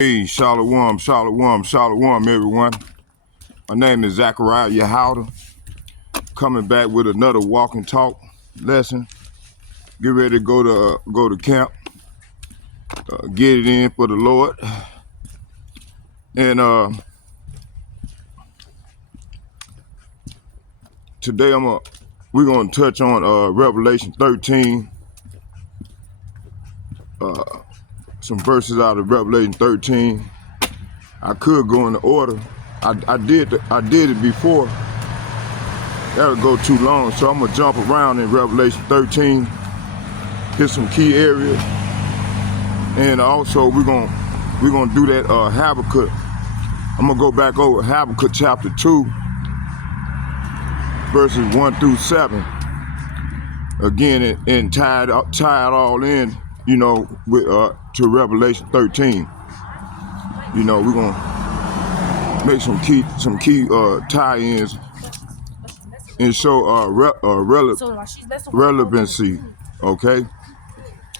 Hey, Shalom, Shalom, Shalom, everyone. My name is Zachariah Yahouda, coming back with another walk and talk lesson. Get ready to go to camp, get it in for the Lord. And today we're gonna touch on Revelation 13, some verses out of Revelation 13. I could go in the order. I did it before. That'll go too long, so I'm gonna jump around in Revelation 13, hit some key areas, and also we're gonna do that Habakkuk. I'm gonna go back over Habakkuk chapter 2, verses 1 through 7. Again, and tie it all in, with to Revelation 13. We're gonna make some key tie-ins and show relevancy. Okay,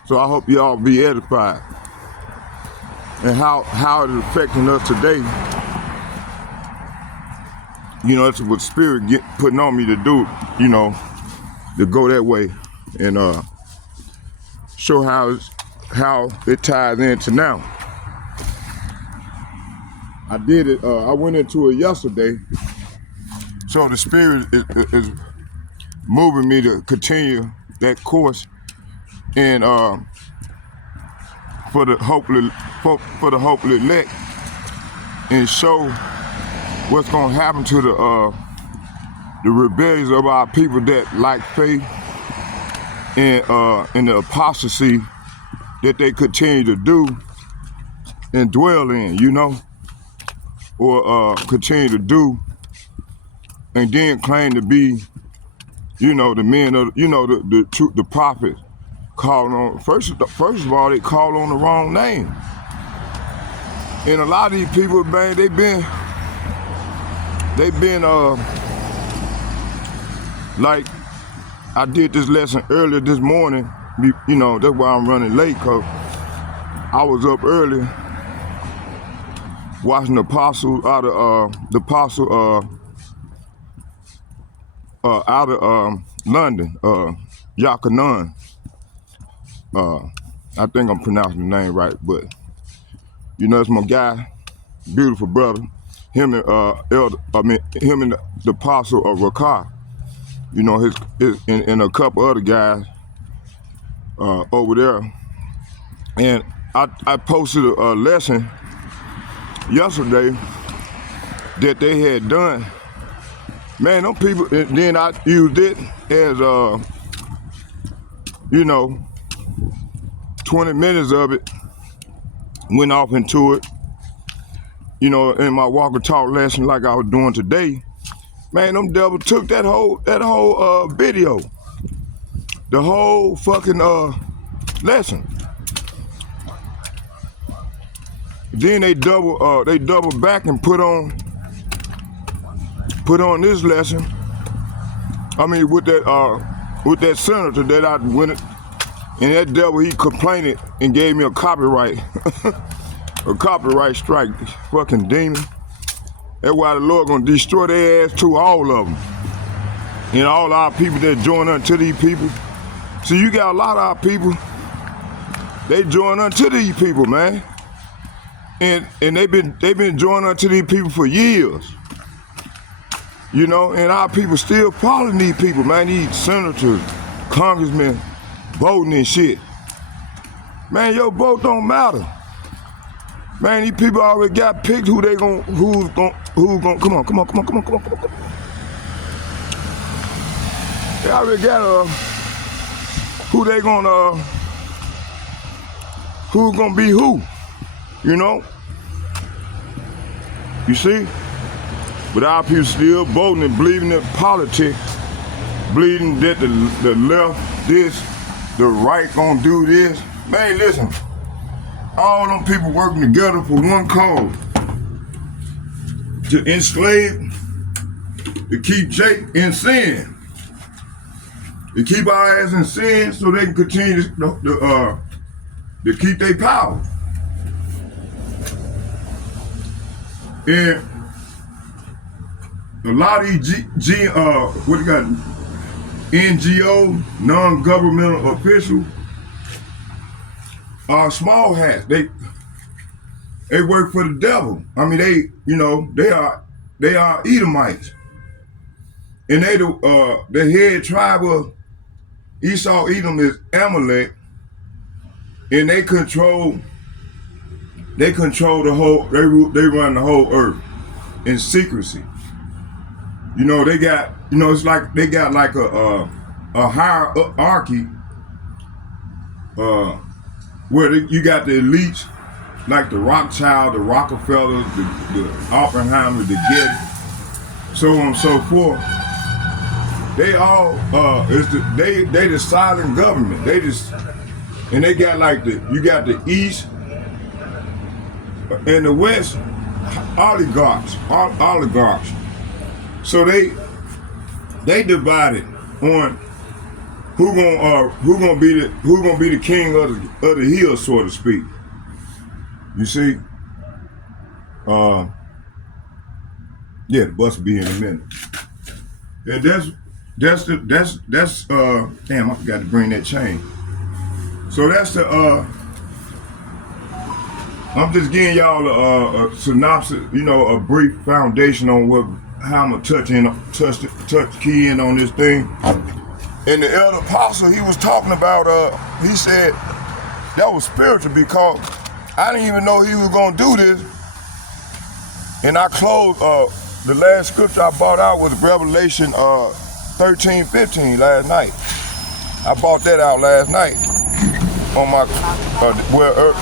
so I hope y'all be edified and how it is affecting us today. That's what Spirit putting on me to do. To go that way and show how it ties into now. I did it. I went into it yesterday, so the Spirit is moving me to continue that course, and for the hopefully elect, and show what's gonna happen to the rebellions of our people that lack faith, and the apostasy that they continue to do and dwell in, or continue to do, and then claim to be, the men of, the prophets, calling on, first of all, they call on the wrong name. And a lot of these people, man, they've been like, I did this lesson earlier this morning, that's why I'm running late, because I was up early watching the apostle out of London, Yakanan. I think I'm pronouncing the name right, but it's my guy, beautiful brother. Him and the apostle of Rakah. His and a couple other guys over there. And I posted a lesson yesterday that they had done. Man, them people, and then I used it as 20 minutes of it, went off into it, in my walk and talk lesson like I was doing today. Man, them devils took that whole video, the whole fucking lesson. Then they double back and put on this lesson. I mean, with that senator that I went, and that devil, he complained and gave me a copyright a copyright strike. Fucking demon. That's why the Lord gonna destroy their ass too, all of them. And all our people that join unto these people. So you got a lot of our people, they join unto these people, man. And they've been joining unto these people for years. And our people still following these people, man. These senators, congressmen, voting and shit. Man, your vote don't matter. Man, these people already got picked who's gonna, come on. They already got who's gonna be who, You see? But our people still voting and believing in politics, believing that the left this, the right gonna do this. Man, listen. All them people working together for one cause. To enslave, to keep Jake in sin. To keep our ass in sin so they can continue to keep their power. And a lot of these what you got, NGO, non-governmental officials, are small hats. They work for the devil. I mean, they are Edomites, and they the head tribe of Esau Edom is Amalek, and they control the whole. They run the whole earth in secrecy. You know, they got, it's like they got like a hierarchy where you got the elites like the Rothschild, the Rockefellers, the Oppenheimer, the Getty, so on and so forth. They all they the silent government. And they got like you got the East and the West oligarchs. So they divided on who gonna be the king of the hill, so to speak. You see, yeah, the bus will be in a minute. And that's damn, I forgot to bring that chain. So that's I'm just giving y'all a synopsis, a brief foundation on how I'm gonna touch key in on this thing. And the elder apostle, he was talking about, he said that was spiritual because I didn't even know he was gonna do this. And I closed, the last scripture I brought out was Revelation 13:15 last night. I bought that out last night on my,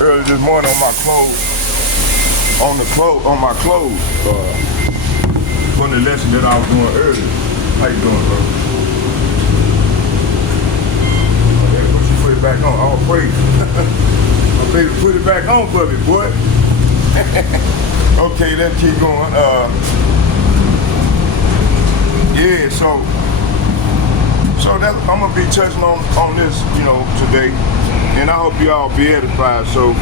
early this morning on my clothes, from the lesson that I was doing earlier. How you doing, bro? Okay, but you put it back on. All praise. My baby put it back on for me, boy. Okay, let's keep going. Yeah, so that I'm gonna be touching on this, today, and I hope you all be edified. So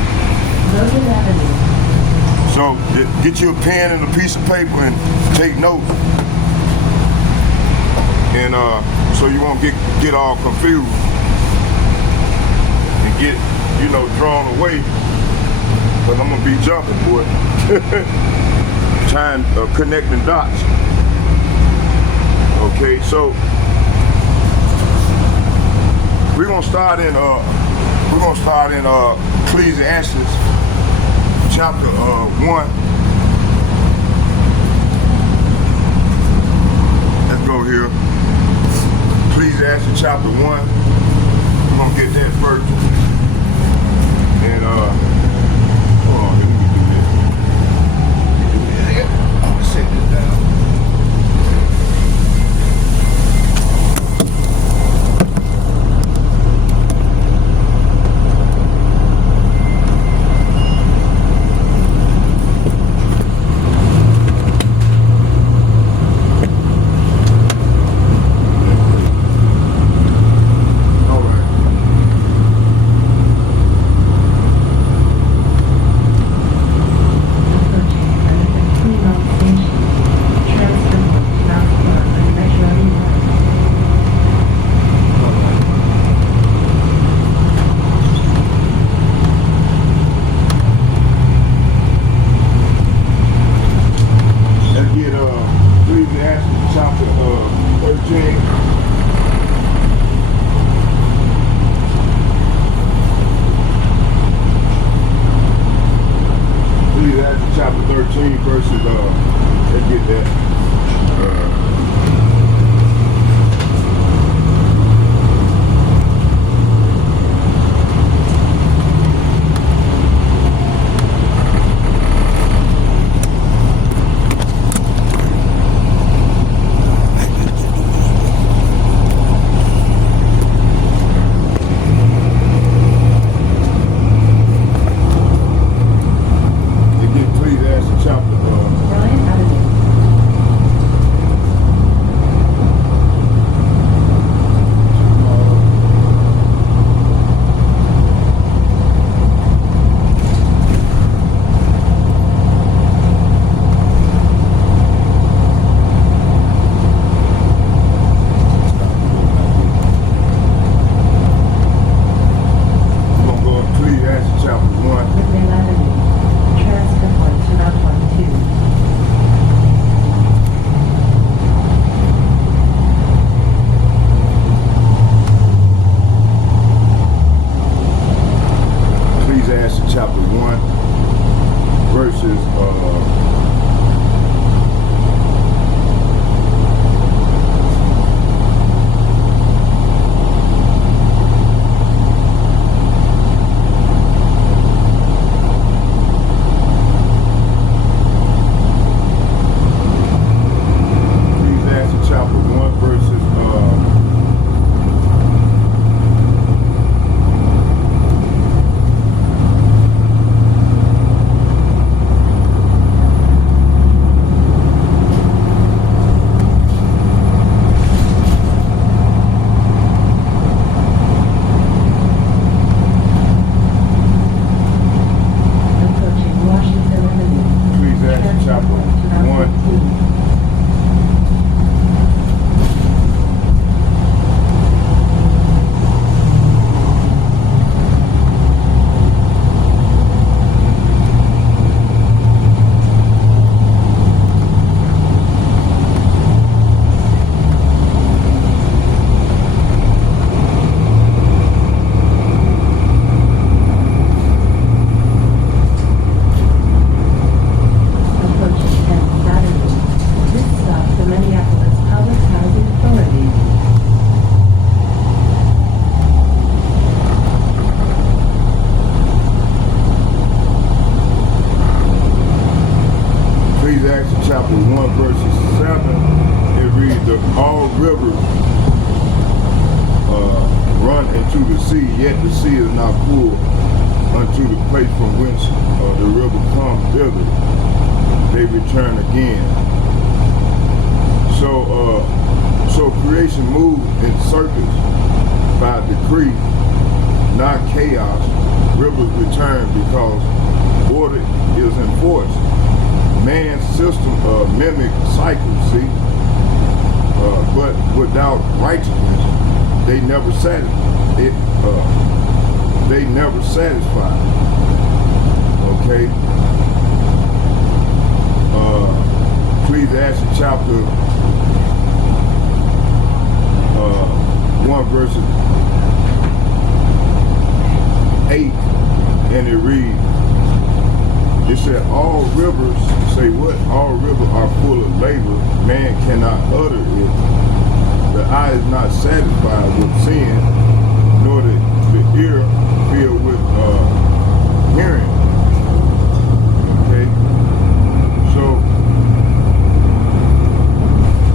get you a pen and a piece of paper and take notes, and so you won't get all confused and get drawn away. But I'm gonna be jumping, boy, trying connecting dots. Okay, so we're gonna start in Ecclesiastes chapter 1. Let's go here. Ecclesiastes chapter 1. We're gonna get that first. And hold on, let me do this. I'm gonna set this down. Chapter 13 verses, let's get that. verses Ecclesiastes chapter 1 verses 1. Ecclesiastes chapter 1 verses 7, it reads, all rivers run into the sea, yet the sea is not full unto the place from whence the river comes thither. They return again. So creation moves in circles by decree, not chaos. Rivers return because order is enforced. Man's system mimics cycles, see? But without righteousness, they never satisfy. They never satisfy. Okay? Ecclesiastes chapter 1 verses 8, and it reads, it said, all rivers, say what? All rivers are full of labor. Man cannot utter it. The eye is not satisfied with sin, nor the ear filled with hearing. Okay? So,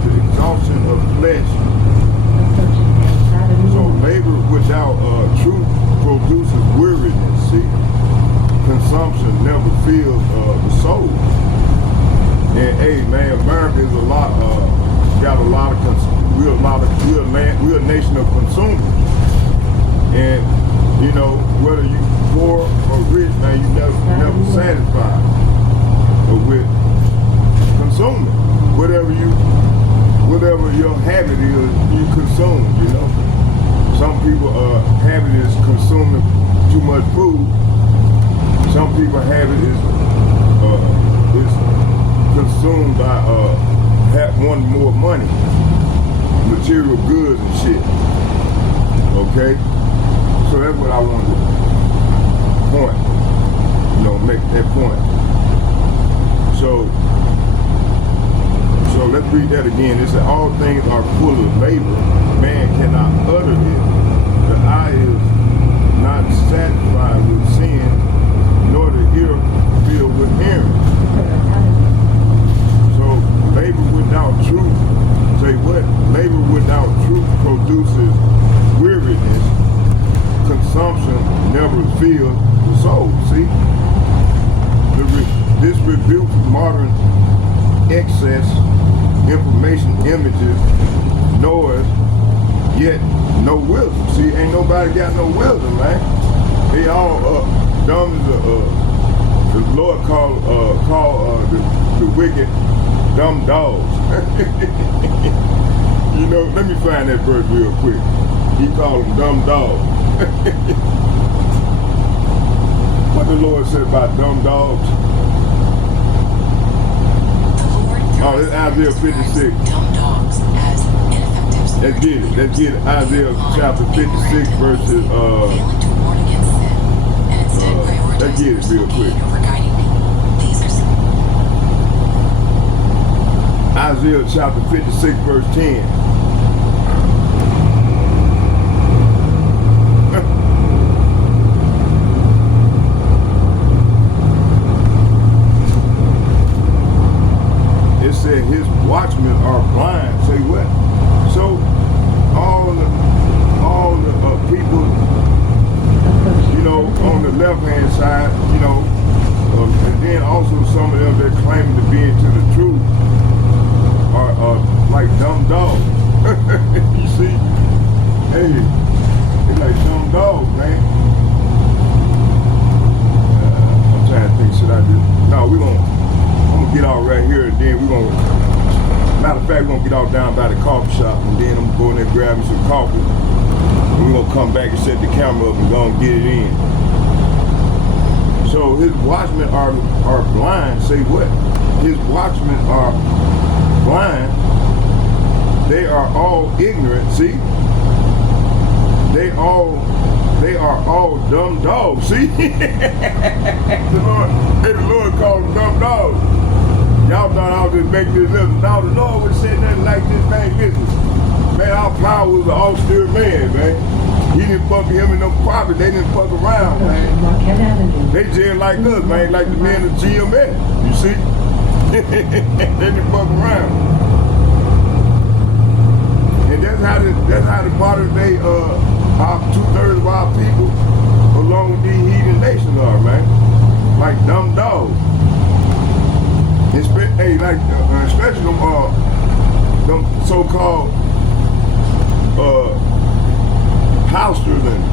the exhaustion of flesh. So, labor without truth produces weariness, see? Consumption never fills the soul. And hey man, America is got a lot of we're a nation of consumers. And you know, whether you poor or rich, man, you never satisfied with consuming. Whatever your habit is, you consume, you know. Some people habit is consuming too much food. Some people habit is consumed by wanting more money, material goods and shit. Okay? So that's what I wanted to point. You know, make that point. So let's read that again. It said, all things are full of labor. Man cannot utter it. The eye is not satisfied with sin, nor the ear filled with hearing. So labor without truth, say what? Labor without truth produces weariness. Consumption never fills the soul. See? This rebukes modern excess, information, images, noise, yet no wisdom. See, ain't nobody got no wisdom, man. They all dumb as the Lord called the wicked dumb dogs. You know, let me find that verse real quick. He called them dumb dogs. What the Lord said about dumb dogs? Oh, it's Isaiah 56. Dumb dogs as ineffective. Let's get it. Isaiah chapter 56 verses Failing to warn against sin and instead let's get it real quick. over guiding me. These are Isaiah chapter 56, verse 10. It said his watchmen are blind. Say what? So all the people, you know, on the left hand side, you know, and then also some of them that claiming to be into the truth are like dumb dogs. You see? Hey, they like dumb dogs, man. I'm trying to think, should I do? No, I'm gonna get out right here, and then matter of fact, we're gonna get out down by the coffee shop, and then I'm gonna go in there and grab me some coffee. And we're gonna come back and set the camera up and go and get it in. So his watchmen are blind. Say what? His watchmen are blind. They are all ignorant. See? They are all dumb dogs. See? the Lord called them dumb dogs. Y'all thought I was just making this up. Now the Lord would say nothing like this, man. Listen, man, our power was an austere man, man. He didn't fuck him in no profit. They didn't fuck around, man. They just like us, man, like the men of GMS. You see? They didn't fuck around. And that's how the modern day about 2/3 of our people along with these heathen nations are, man. Like dumb dogs. Hey, like especially them so-called pastors and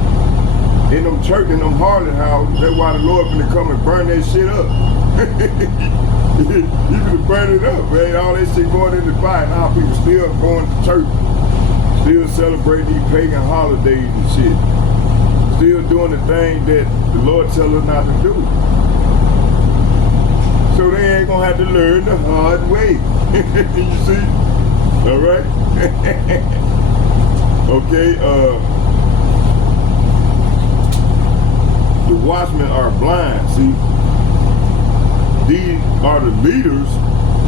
in them church in them harlot houses. That's why the Lord finna come and burn that shit up. He finna burn it up, man. All that shit going in the fire. Now people still going to church, still celebrating these pagan holidays and shit, still doing the thing that the Lord tells us not to do. So they ain't gonna have to learn the hard way. You see? All right? Okay, the watchmen are blind, see? These are the leaders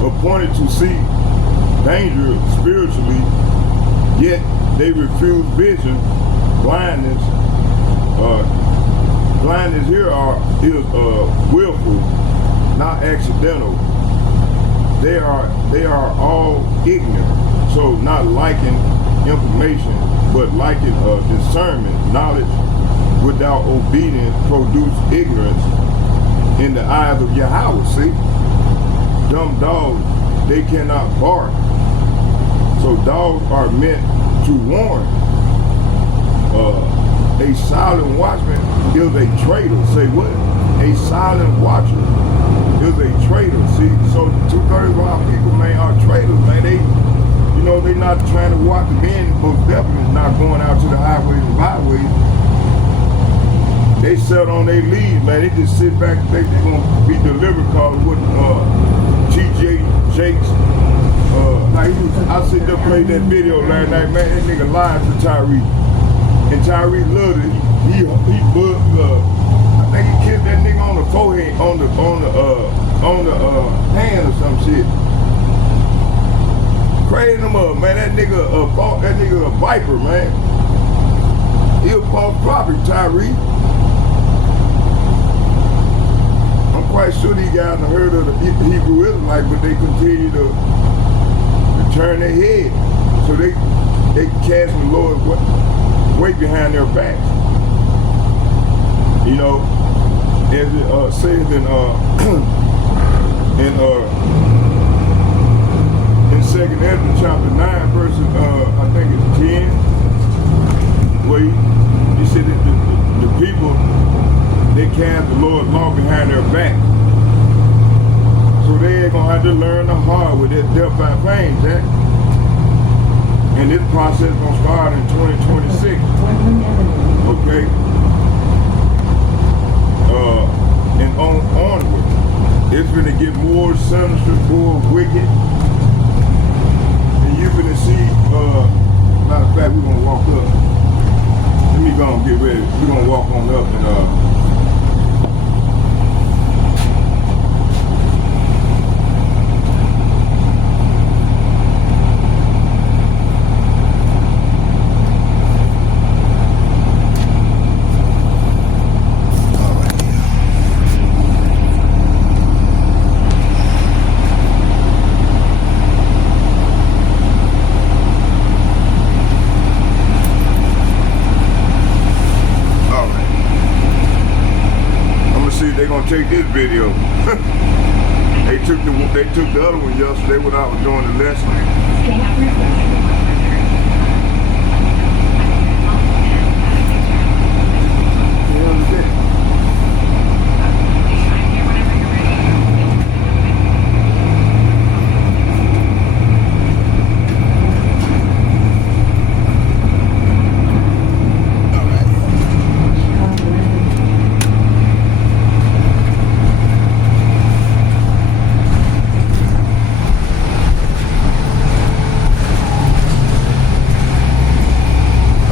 appointed to see danger spiritually, yet they refuse vision. Blindness, blindness here is willful, not accidental. They are all ignorant, so not liking information, but liking discernment. Knowledge without obedience produce ignorance in the eyes of Yahweh. See, dumb dogs, they cannot bark. So dogs are meant to warn. A silent watchman is a traitor. Say what? A silent watcher is a traitor. See, so 2/3 of our people, man, are traitors, man. They, you know, they not trying to watch the men, most definitely not going out to the highways and byways. They sit on their leaves, man. They just sit back and think they're gonna be delivered, cause what TJ Jakes. I sit there played that video last night, man. That nigga lied to Tyree, and Tyree loved it. He bugged. I think he kissed that nigga on the forehead, on the hand or some shit. Crazy him up, man. That nigga a viper, man. He a false prophet, Tyree. I'm quite sure these guys have heard of the Hebrew Israelites, but they continue to turn their head. So they cast the Lord way behind their backs. You know, as it says in 2nd Ezra chapter 9, verse I think it's 10, where he said that the people, they cast the Lord's law behind their back. So they ain't gonna have to learn the hard with that Delphi pain, Jack. And this process gonna start in 2026. Okay? And onward. It's gonna get more sinister, more wicked. And you're gonna see, matter of fact, we're gonna walk up. Let me go and get ready. We're gonna walk on up and take this video. They took the other one yesterday when I was doing the lesson.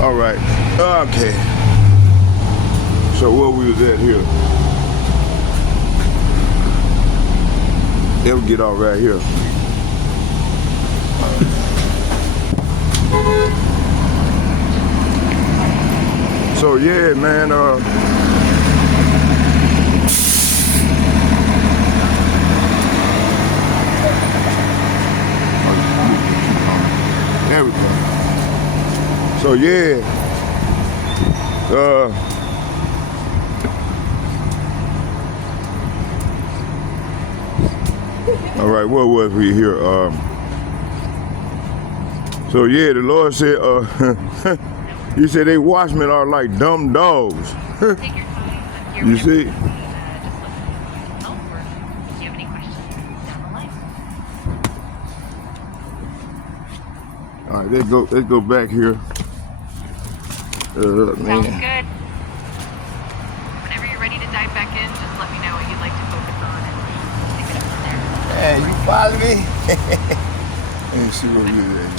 All right. Okay. So where we was at here? They'll get off right here. So yeah, man. There we go. So yeah, all right, what was we here? So yeah, the Lord said, He said they watchmen are like dumb dogs. You see? All right, let's go back here. Sounds good. Whenever you're ready to dive back in, just let me know what you'd like to focus on and pick it up from there. Hey, you follow me? Let me see what we did.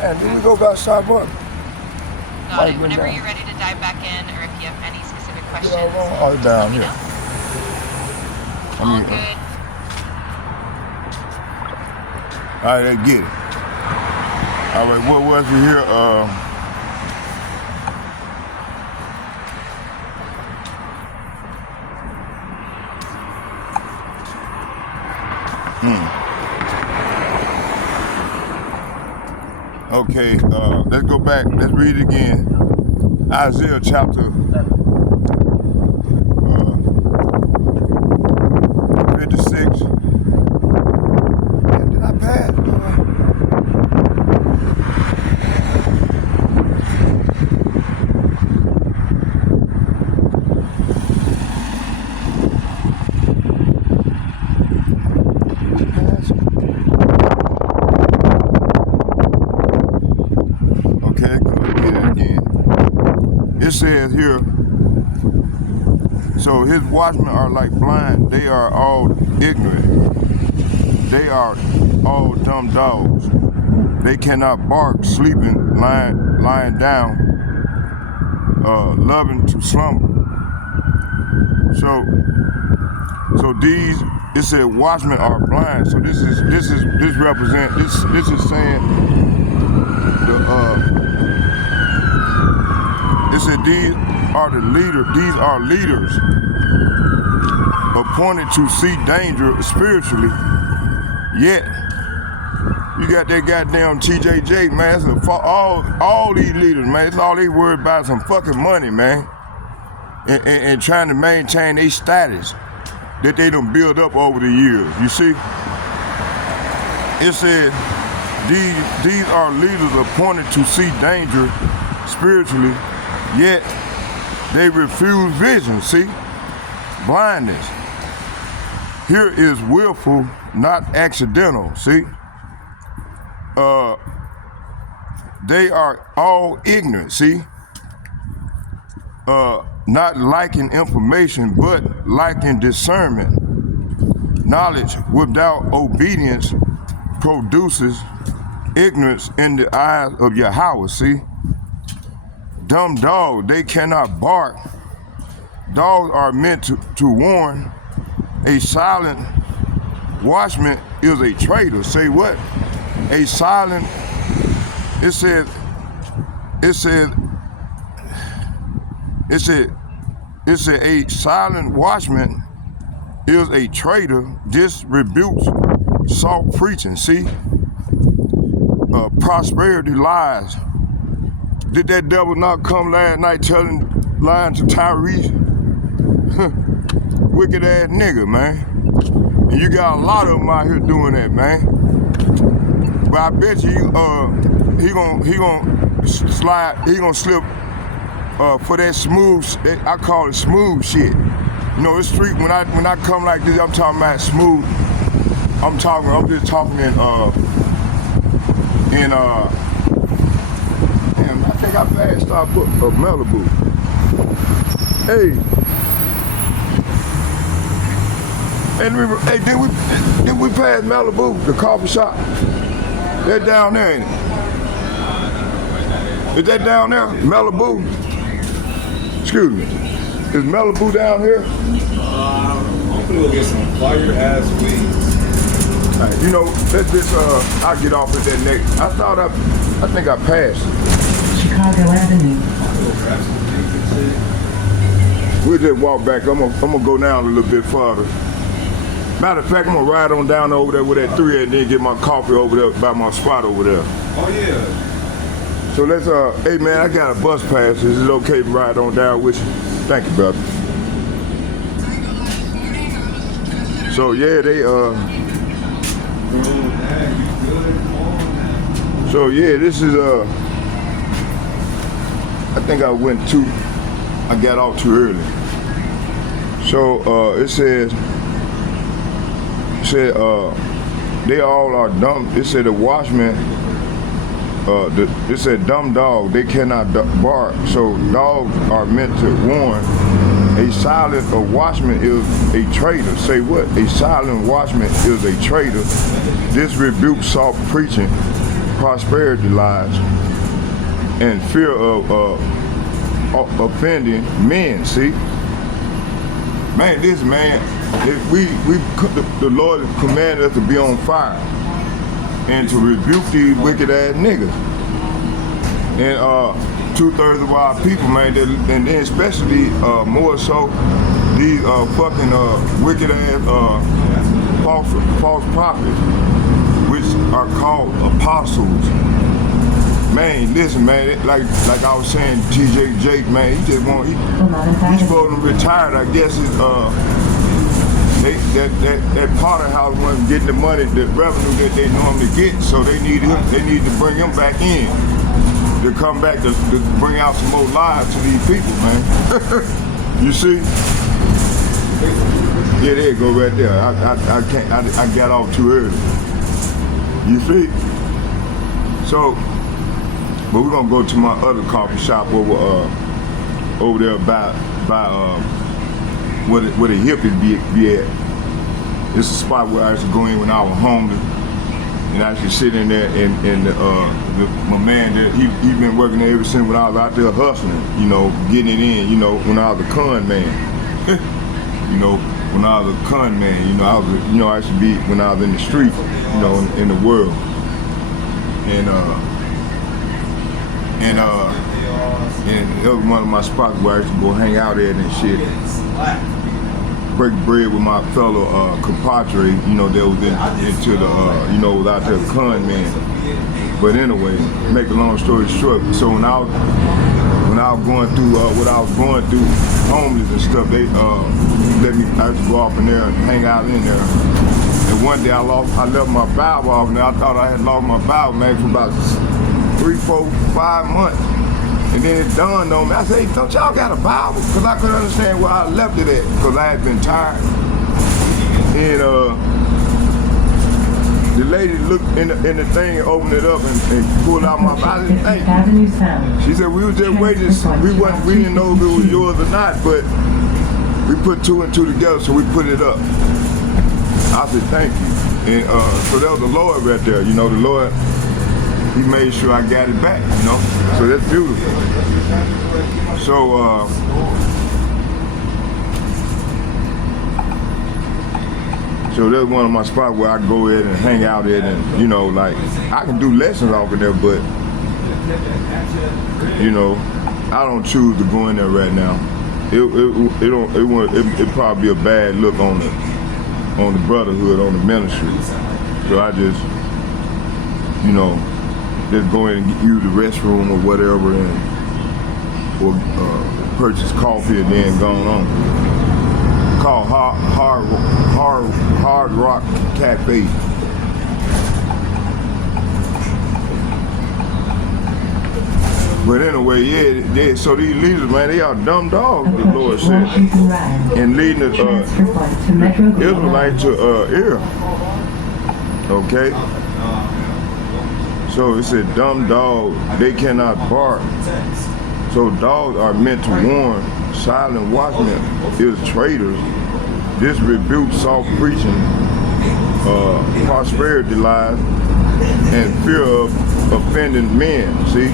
And then we go about Starbucks. Got it. Whenever you're ready to dive back in, or if you have any specific questions, Oh, down let me here. know. All good. All right, let's get it. All right, what was we here? Okay, let's go back. Let's read it again. Isaiah chapter 56. Did I pass? Okay, good. Get it again. It says here, so his watchmen are like blind. They are all ignorant. They are all dumb dogs. They cannot bark, sleeping, lying down, loving to slumber. So these, it said watchmen are blind. So this is saying the it said these are leaders appointed to see danger spiritually, yet you got that goddamn TJJ, man. It's all these leaders, man, it's all they worried about is some fucking money, man, and trying to maintain their status that they done build up over the years. You see, it said these are leaders appointed to see danger spiritually, yet they refuse vision. See, blindness. Here is willful, not accidental. See, they are all ignorant. See, not lacking information, but lacking discernment. Knowledge without obedience produces ignorance in the eyes of Yahweh. See, dumb dogs, they cannot bark. Dogs are meant to warn. A silent watchman is a traitor. Say what? A silent, it said a silent watchman is a traitor. This rebukes soft preaching. See, prosperity lies. Did that devil not come last night lying to Tyrese? wicked ass nigga, man. And you got a lot of them out here doing that, man. But I bet you, he gon' slide, he gon' slip for that smooth. I call it smooth shit. You know, this street when I come like this, I'm talking about smooth. I'm just talking in damn, I think I passed our book of Malibu. Hey. And did we pass Malibu, the coffee shop? That down there, ain't it? Is that down there? Malibu? Excuse me. Is Malibu down here? I'm gonna go get some fire ass wings. All right, you know, let's just I'll get off at that next. I think I passed it. Chicago Avenue. We'll just walk back. I'm gonna go down a little bit farther. Matter of fact, I'm gonna ride on down over there with that 3 and then get my coffee over there by my spot over there. Oh yeah. So let's hey man, I got a bus pass. Is it okay to ride on down with you? Thank you, brother. So yeah, so yeah, this is I think I got off too early. So it said they all are dumb. It said the watchman, it said dumb dog, they cannot bark. So dogs are meant to warn. A silent watchman is a traitor. Say what? A silent watchman is a traitor. This rebuke soft preaching, prosperity lies, and fear of offending men. See, man, this man. If the Lord commanded us to be on fire and to rebuke these wicked ass niggas. And 2/3 of our people, man, and then especially more so these fucking wicked ass false prophets, which are called apostles. Man, listen, man, like I was saying, TJ Jake, man, he's supposed to retire. I guess it's that Potter House wasn't getting the money, the revenue that they normally get, so they need to bring him back in to come back to bring out some more lives to these people, man. You see? Yeah, there you go right there. I got off too early. You see? So, but we're gonna go to my other coffee shop over there by where the hippies be at. It's a spot where I used to go in when I was homeless, and I used to sit in there and my man there, he been working there ever since when I was out there hustling, you know, getting it in, you know, when I was a con man. You know, when I was a con man, you know, I used to be when I was in the street, you know, in the world. And that was one of my spots where I used to go hang out at and shit. Break bread with my fellow compadre, you know, that was into the, you know, was out there con man. But anyway, make a long story short, so when I was going through what I was going through, homeless and stuff, they let me, I used to go off in there and hang out in there. And one day I left my Bible off, and I thought I had lost my Bible, man, for about 3, 4, 5 months. And then it dawned on me. I said, hey, don't y'all got a Bible? Because I couldn't understand where I left it at, because I had been tired. And the lady looked in the thing, opened it up, and pulled out my Bible. Thank you. She said, we were just waiting. We didn't know if it was yours or not, but we put 2 and 2 together, so we put it up. I said, thank you. And so that was the Lord right there. You know, the Lord, he made sure I got it back, you know? So that's beautiful. So that's one of my spots where I go in and hang out at, and, you know, like, I can do lessons off of there, but, you know, I don't choose to go in there right now. It probably be a bad look on the brotherhood, on the ministry. So I just, you know, just go in and use the restroom or whatever, or purchase coffee and then gone on. called Hard Rock Cafe. But anyway, yeah, so these leaders, man, they are dumb dogs, the Lord Approach said. Washington Ride. And leading the Transfer flight to Metro Israelites to Ear. Okay? So it said, dumb dog, they cannot bark. So dogs are meant to warn. Silent watchmen is traitors. This rebukes soft preaching, prosperity lies, and fear of offending men. See?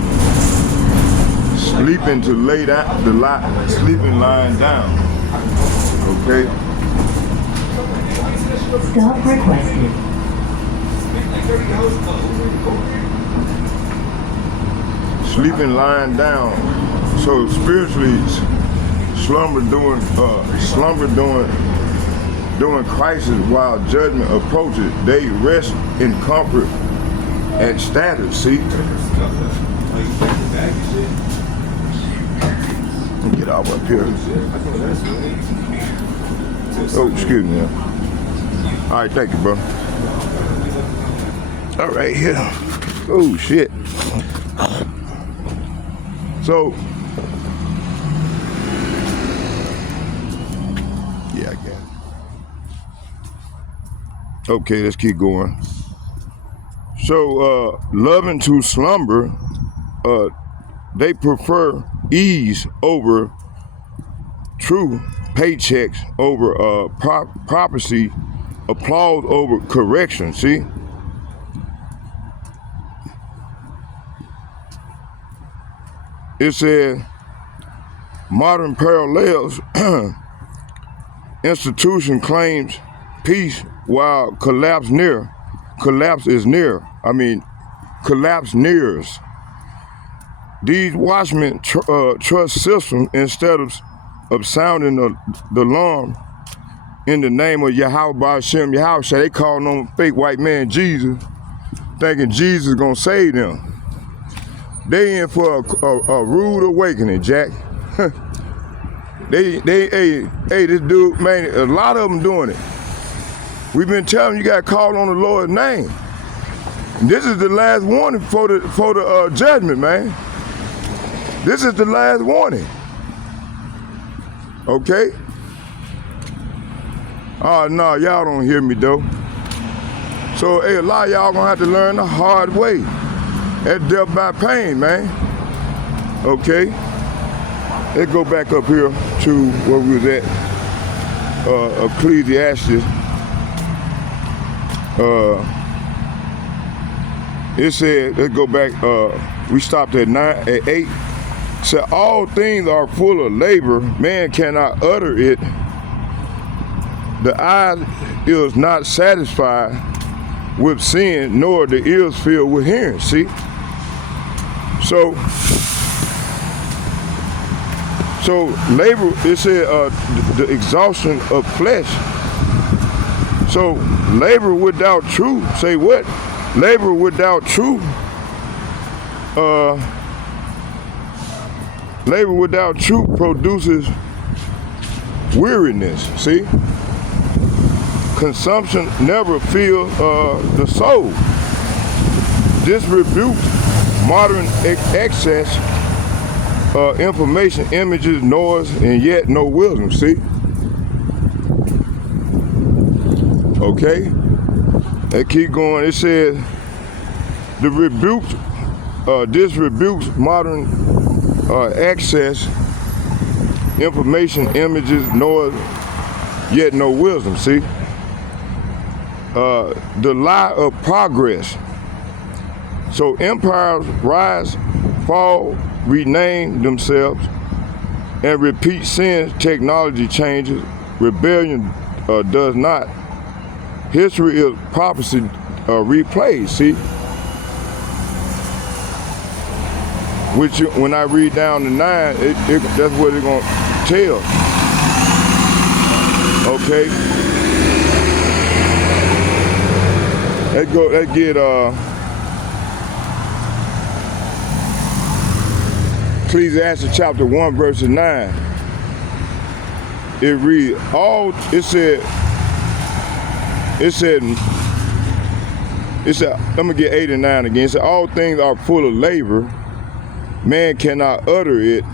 Sleeping to lay down, sleeping lying down. Okay? Stop requested. Sleeping lying down. So spiritually, slumber during crisis while judgment approaches. They rest in comfort and status. See? Let me get out up here. Oh, excuse me. All right, thank you, bro. All right, here. Oh, shit. So, yeah, I got it. Okay, let's keep going. So, loving to slumber, they prefer ease over true, paychecks over prophecy, applause over correction. See? It said, modern parallels, institution claims peace while collapse is near. Collapse nears. These watchmen trust systems instead of sounding the alarm in the name of Yahweh B'Shem Yahweh. They calling on fake white man Jesus, thinking Jesus is gonna save them. They in for a rude awakening, Jack. Hey, this dude, man, a lot of them doing it. We've been telling you gotta call on the Lord's name. And this is the last warning for the judgment, man. This is the last warning. Okay? Oh, no, y'all don't hear me, though. So, hey, a lot of y'all gonna have to learn the hard way. That's death by pain, man. Okay? Let's go back up here to where we was at. Ecclesiastes. It said, let's go back, we stopped at 8. Said, all things are full of labor, man cannot utter it. The eye is not satisfied with seeing, nor the ears filled with hearing. See? So labor, it said the exhaustion of flesh. So labor without truth, say what? Labor without truth, labor without truth produces weariness, see? Consumption never fills the soul. This rebukes modern excess, information, images, noise, and yet no wisdom, see? Okay? They keep going. It says, this rebukes modern access, information, images, noise, yet no wisdom, see? The lie of progress. So empires rise, fall, rename themselves, and repeat sins. Technology changes. Rebellion does not. History is prophecy replayed, see? Which, when I read down to 9, that's what it's going to tell. Okay? Let's get Ecclesiastes chapter 1, verse 9. it read all. It said. I'm gonna get 8 and 9 again. It said all things are full of labor. Man cannot utter it.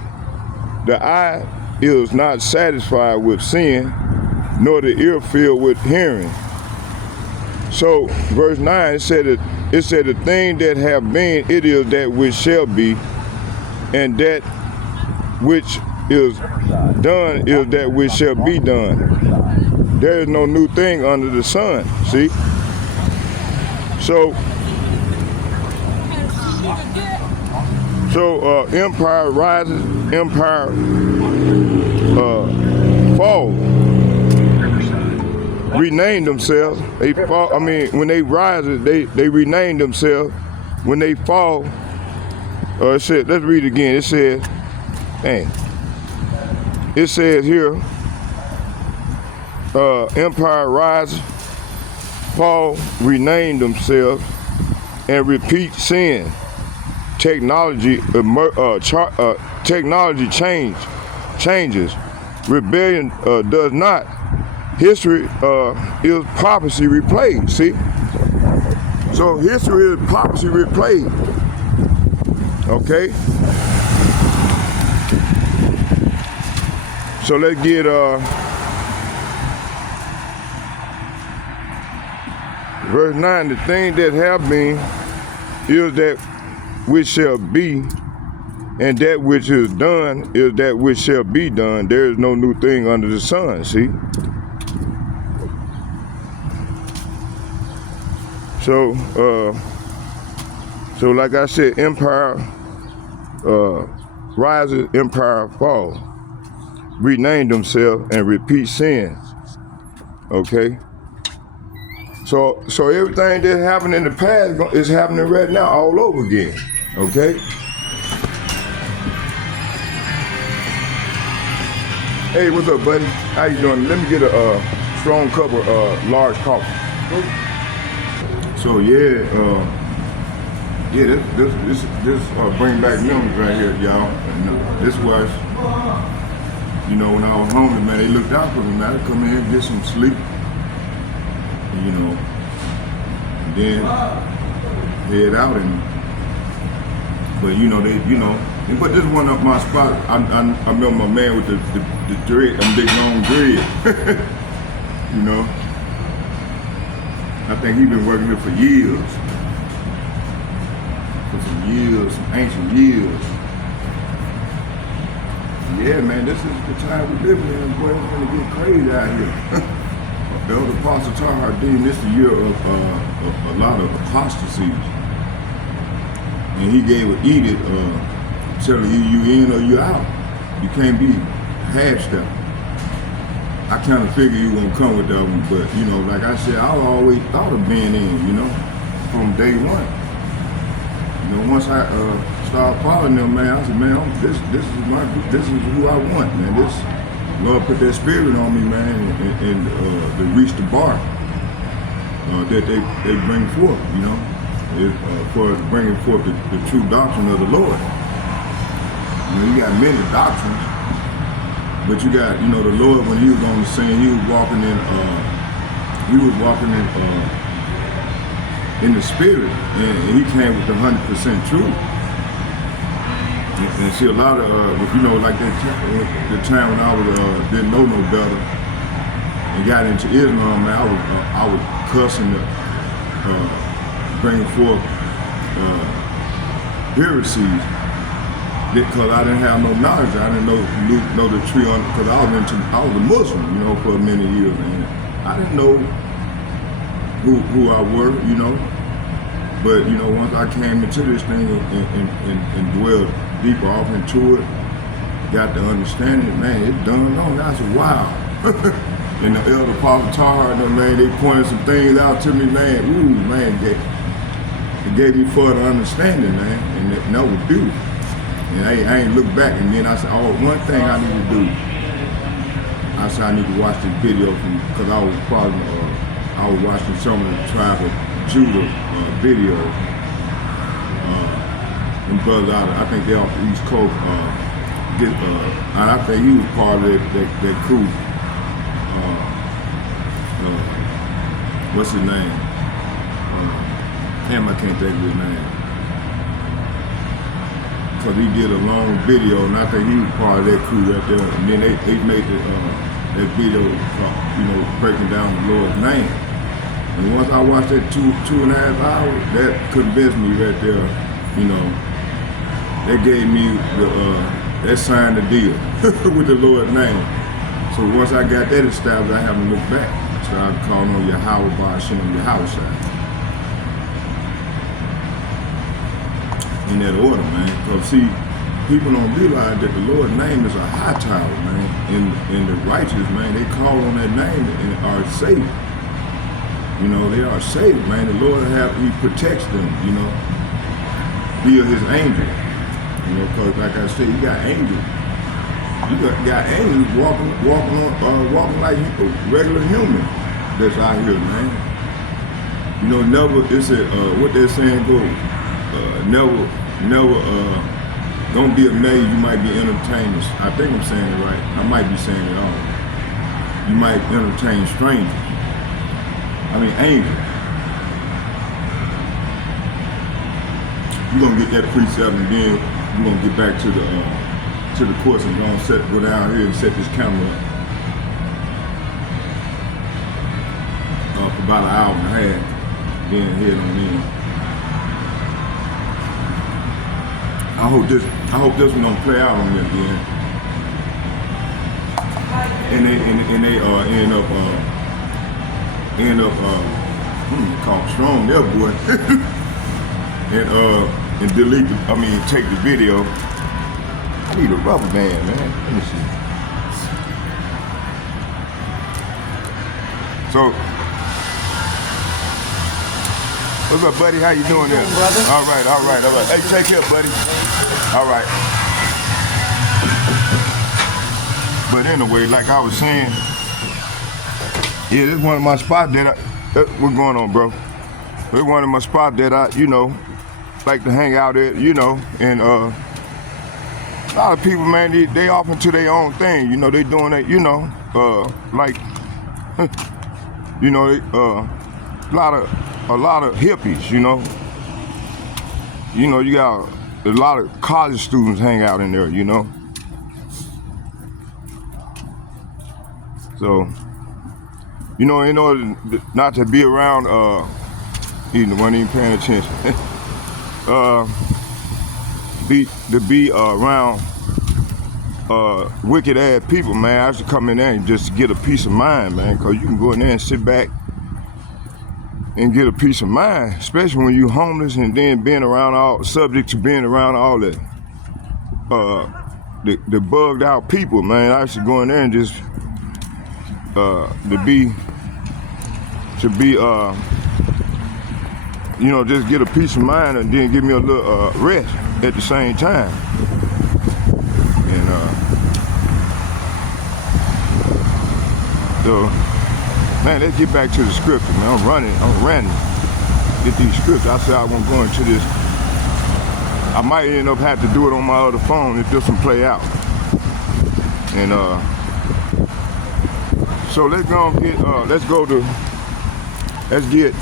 The eye is not satisfied with seeing, nor the ear filled with hearing. So verse 9 it said the thing that have been, it is that which shall be, and that which is done is that which shall be done. There is no new thing under the sun. See? So empire rises, empire fall. Rename themselves. They fall. I mean, when they rise, they rename themselves. When they fall, it said. Let's read it again. It says, dang. It says here, empire rises, fall, rename themselves, and repeat sin. Technology changes. Rebellion does not. History is prophecy replayed. See, so history is prophecy replayed. Okay. So let's get verse 9. The thing that have been is that which shall be, and that which is done is that which shall be done. There is no new thing under the sun. See. So like I said, empire rises, empire falls. Rename themselves and repeat sins. Okay. So everything that happened in the past is happening right now all over again. Okay. Hey, what's up, buddy? How you doing? Let me get a strong cup of large coffee. So yeah, this bring back memories right here, y'all. And this was, you know, when I was hungry, man, they looked out for me, man. I'd come in and get some sleep, you know, and then head out but you know they put this one up my spot. I remember my man with the dread, them big long dread, you know. I think he's been working here for years. Some ancient years. Yeah, man, this is the time we live in, boy. It's gonna get crazy out here. The elder Apostle Tahar Dean, this is the year of a lot of apostasies. And he gave an edict telling you in or you out. You can't be half-stepping. I kind of figured you won't come with that one, but you know, like I said, I always thought of being in, you know, from day one. You know, once I started following them, man, I said, man, this is who I want, man. This Lord put that spirit on me, man, and to reach the bar that they bring forth, you know, for bringing forth the true doctrine of the Lord. You know, you got many doctrines. But you got, you know, the Lord, when he was on the scene, he was walking in the spirit, and he came with the 100% truth. And see, a lot of, you know, like the time when I was didn't know no better and got into Islam, man, I was cussing to bring forth heresies. Because I didn't have no knowledge, I didn't know the tree on. Because I was a Muslim, you know, for many years, and I didn't know who I were, you know. But you know, once I came into this thing and dwelled deeper off into it, got to understand it, man, it's done on. I said, wow. And the elder Apostle Tahar, man, they pointed some things out to me, man. Ooh, man, it gave me further understanding, man, and that was beautiful. And I ain't look back, and then I said, oh, one thing I need to do. I said I need to watch this video because I was watching some of the tribe of Judah videos. And brothers out of, I think they're off the East Coast. And I think he was part of that crew what's his name? Damn, I can't think of his name. Cause he did a long video, and I think he was part of that crew right there. And then they made that video, breaking down the Lord's name. And once I watched that 2.5 hours, that convinced me right there. That gave me that signed the deal with the Lord's name. So once I got that established, I haven't looked back. So I calling on Yahweh Ba'Shem Yahweh. In that order, man. Because see, people don't realize that the Lord's name is a high tower, man. And the righteous, man, they call on that name and are saved. They are saved, man. The Lord he protects them, via his angel. Because like I said, you got angels. You got angels walking like regular human that's out here, man. Never, it's what they're saying goes, never, don't be amazed, you might be entertained. I think I'm saying it right. I might be saying it wrong. You might entertain strangers. Angels. We're gonna get that precept, and then we're gonna get back to the course, and go down here and set this camera up for about an hour and a half, then head on in. I hope this one don't play out on me again. And they end up caught strong there, boy. and delete take the video. I need a rubber band, man. Let me see. So, what's up, buddy? How you doing there? Brother? All right. Hey, take care, buddy. All right. But anyway, like I was saying, yeah, this is one of my spots that what's going on, bro? This is one of my spots that I, like to hang out at, and a lot of people, man, they off into their own thing, they doing that, like, a lot of hippies, you got a lot of college students hang out in there, So, in order not to be around, either one ain't paying attention, to be around wicked ass people, man, I should come in there and just get a peace of mind, man, because you can go in there and sit back and get a peace of mind, especially when you're homeless and then being around subject to being around all that, the bugged out people, man. I should go in there and just, just get a peace of mind and then give me a little rest at the same time. And so, man, let's get back to the script, man. I'm running. Get these scripts. I said I won't go into this. I might end up having to do it on my other phone if this one play out. And so let's go and get let's get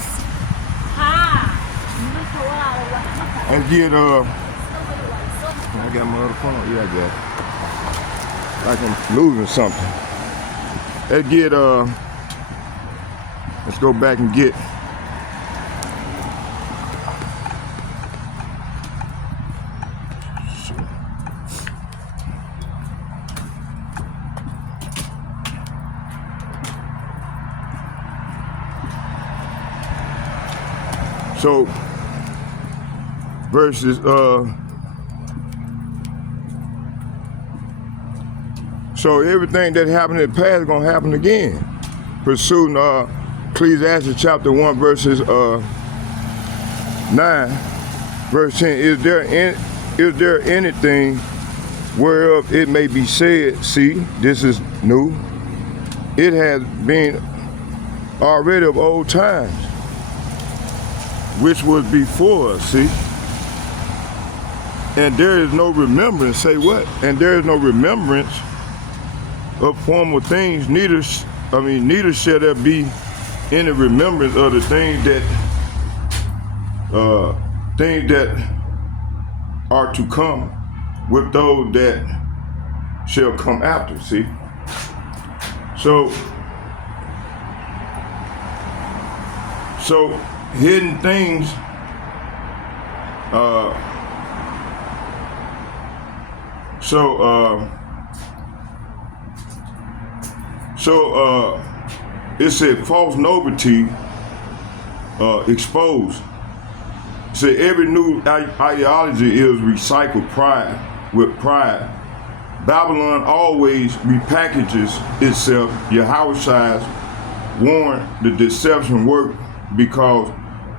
I got my other phone. Yeah, I got it. Like I'm losing something. Let's go back and get so verses so everything that happened in the past is gonna happen again. Pursuing Ecclesiastes chapter 1 verses 9, verse 10. Is there anything whereof it may be said, see, this is new? It has been already of old times, which was before us, see? And there is no remembrance, say what? And there is no remembrance of former things, neither shall there be in the remembrance of the things that are to come with those that shall come after. See, so hidden things. It said false novelty exposed. It said every new ideology is recycled pride with pride. Babylon always repackages itself. Yahushua warned the deception work because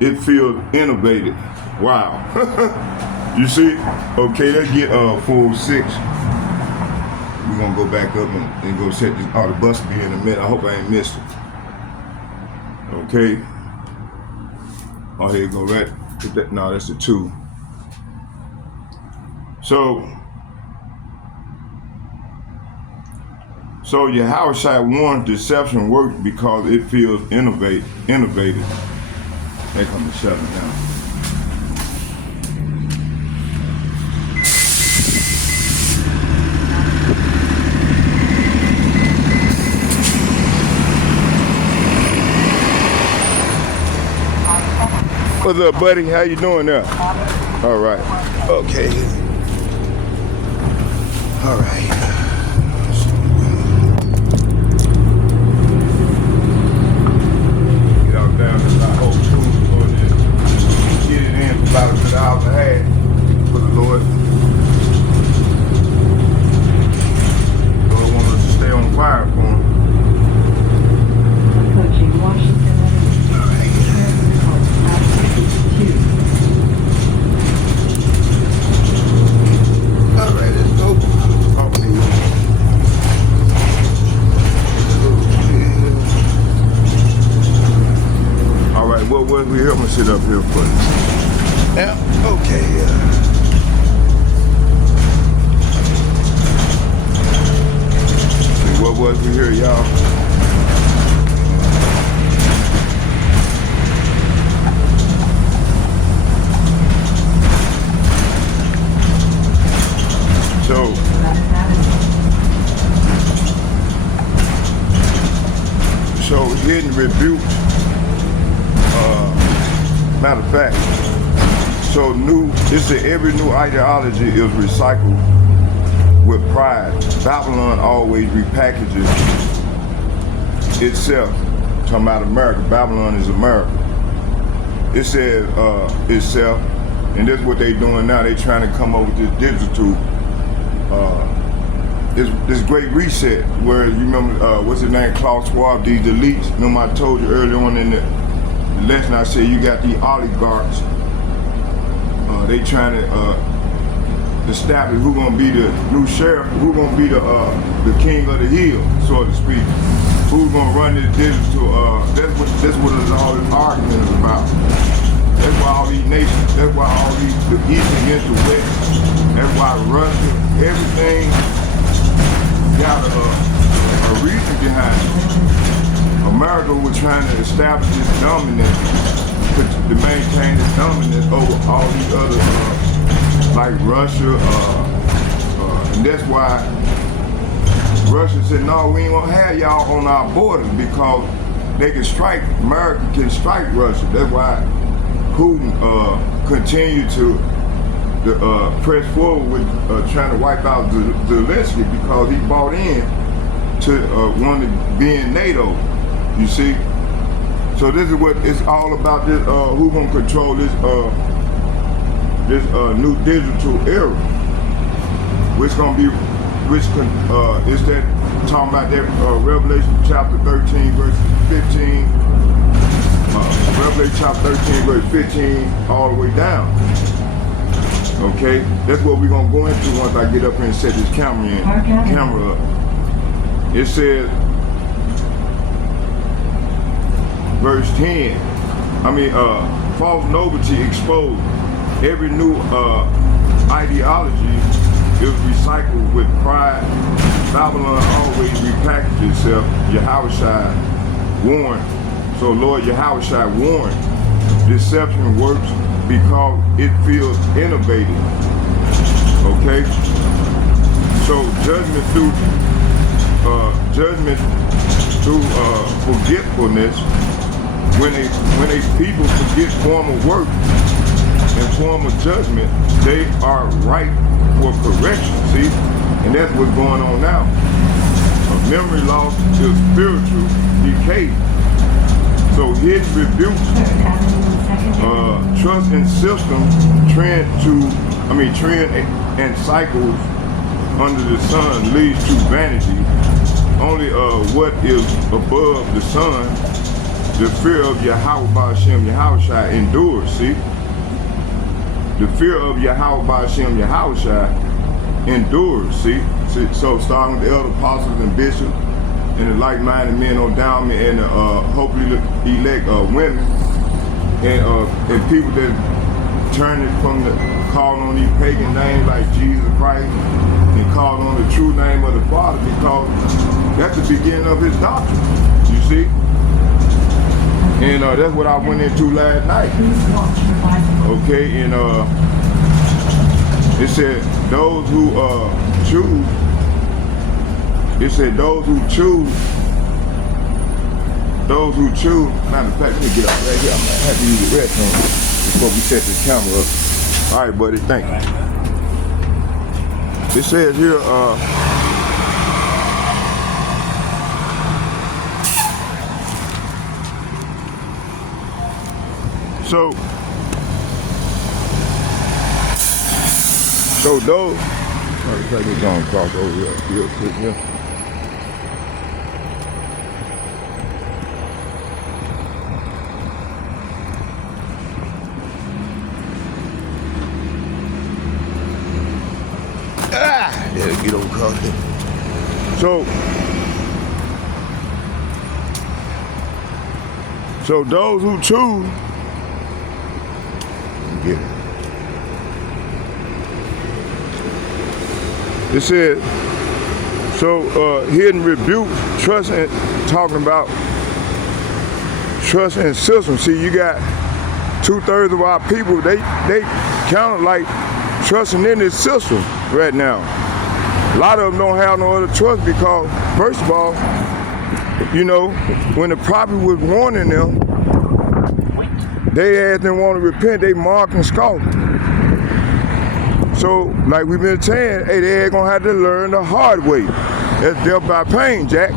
it feels innovative. Wow. You see? Okay, let's get 406. We're gonna go back up and go set this the bus be in a minute. I hope I ain't missed it. Okay. Oh, here you go, right? No, that's the 2. So Yahushua warned deception works because it feels innovative. They come to 7 now. What's up, buddy? How you doing there? All right. Okay. All right. Get out down to the whole school for this. Get it in for about an hour and a half for the Lord. Lord want us to stay on fire for him. Approaching Washington Avenue. All right, let's go. All right, what was we here? I'm gonna sit up here for you. Yeah, okay. See, what was we here, y'all? So hidden rebuke, matter of fact, it's that every new ideology is recycled with pride. Babylon always repackages itself. Talking about America, Babylon is America. It says itself, and this is what they doing now. They trying to come up with this digital, this great reset, where you remember, what's his name, Klaus Schwab, these elites. Remember I told you earlier on in the lesson, I said you got the oligarchs. They trying to establish who's gonna be the new sheriff, who's gonna be the king of the hill, so to speak. Who's gonna run this digital? That's what all this argument is about. That's why all these nations. That's why all these the East against the West. That's why Russia, everything got a reason behind it. America was trying to establish this dominance, to maintain this dominance over all these other, like Russia, and that's why Russia said, no, we ain't gonna have y'all on our borders because they can strike, America can strike Russia. That's why Putin continued to press forward with trying to wipe out Zelensky because he bought in to want to be in NATO, you see? So this is what it's all about, this who's gonna control this new digital era, which gonna be, is that talking about that Revelation chapter 13 verse 15, Revelation chapter 13 verse 15 all the way down. Okay, that's what we're gonna go into once I get up here and set this camera up. It says, verse 10. False novelty exposed. Every new ideology is recycled with pride. Babylon always repackages itself. Yahushua warned So Lord Yahushua warned, deception works because it feels innovative. Okay? So judgment through forgetfulness, when a people forget formal work and formal judgment, they are ripe for correction. See? And that's what's going on now. A memory loss is spiritual decay. So hidden rebukes, trust in systems, trend and cycles under the sun leads to vanity. Only what is above the sun, the fear of Yahweh Ba'Shem Yahushua endures. See? The fear of Yahweh Ba'Shem Yahushua endures. See? So starting with the elder apostles and bishops and the like-minded men on down and hopefully elect women and people that turn it from the calling on these pagan names like Jesus Christ and calling on the true name of the Father, because that's the beginning of his doctrine. You see? And that's what I went into last night. Okay, and it said those who choose. It said those who choose. Matter of fact, let me get up right here. I'm gonna have to use the restroom before we set this camera up. All right, buddy. Thank you. It says here. So those. Matter of fact, we're gonna cross over here real quick here. Yeah, get over across it. So those who choose, get it. It said, hidden rebuke, trust and talking about trust and system. See, you got 2/3 of our people, they kind of like trusting in this system right now. A lot of them don't have no other trust because, first of all, you know, when the prophet was warning them, they asked them want to repent, they mock and scoff. So, like we've been saying, hey, they're gonna have to learn the hard way. That's death by pain, Jack.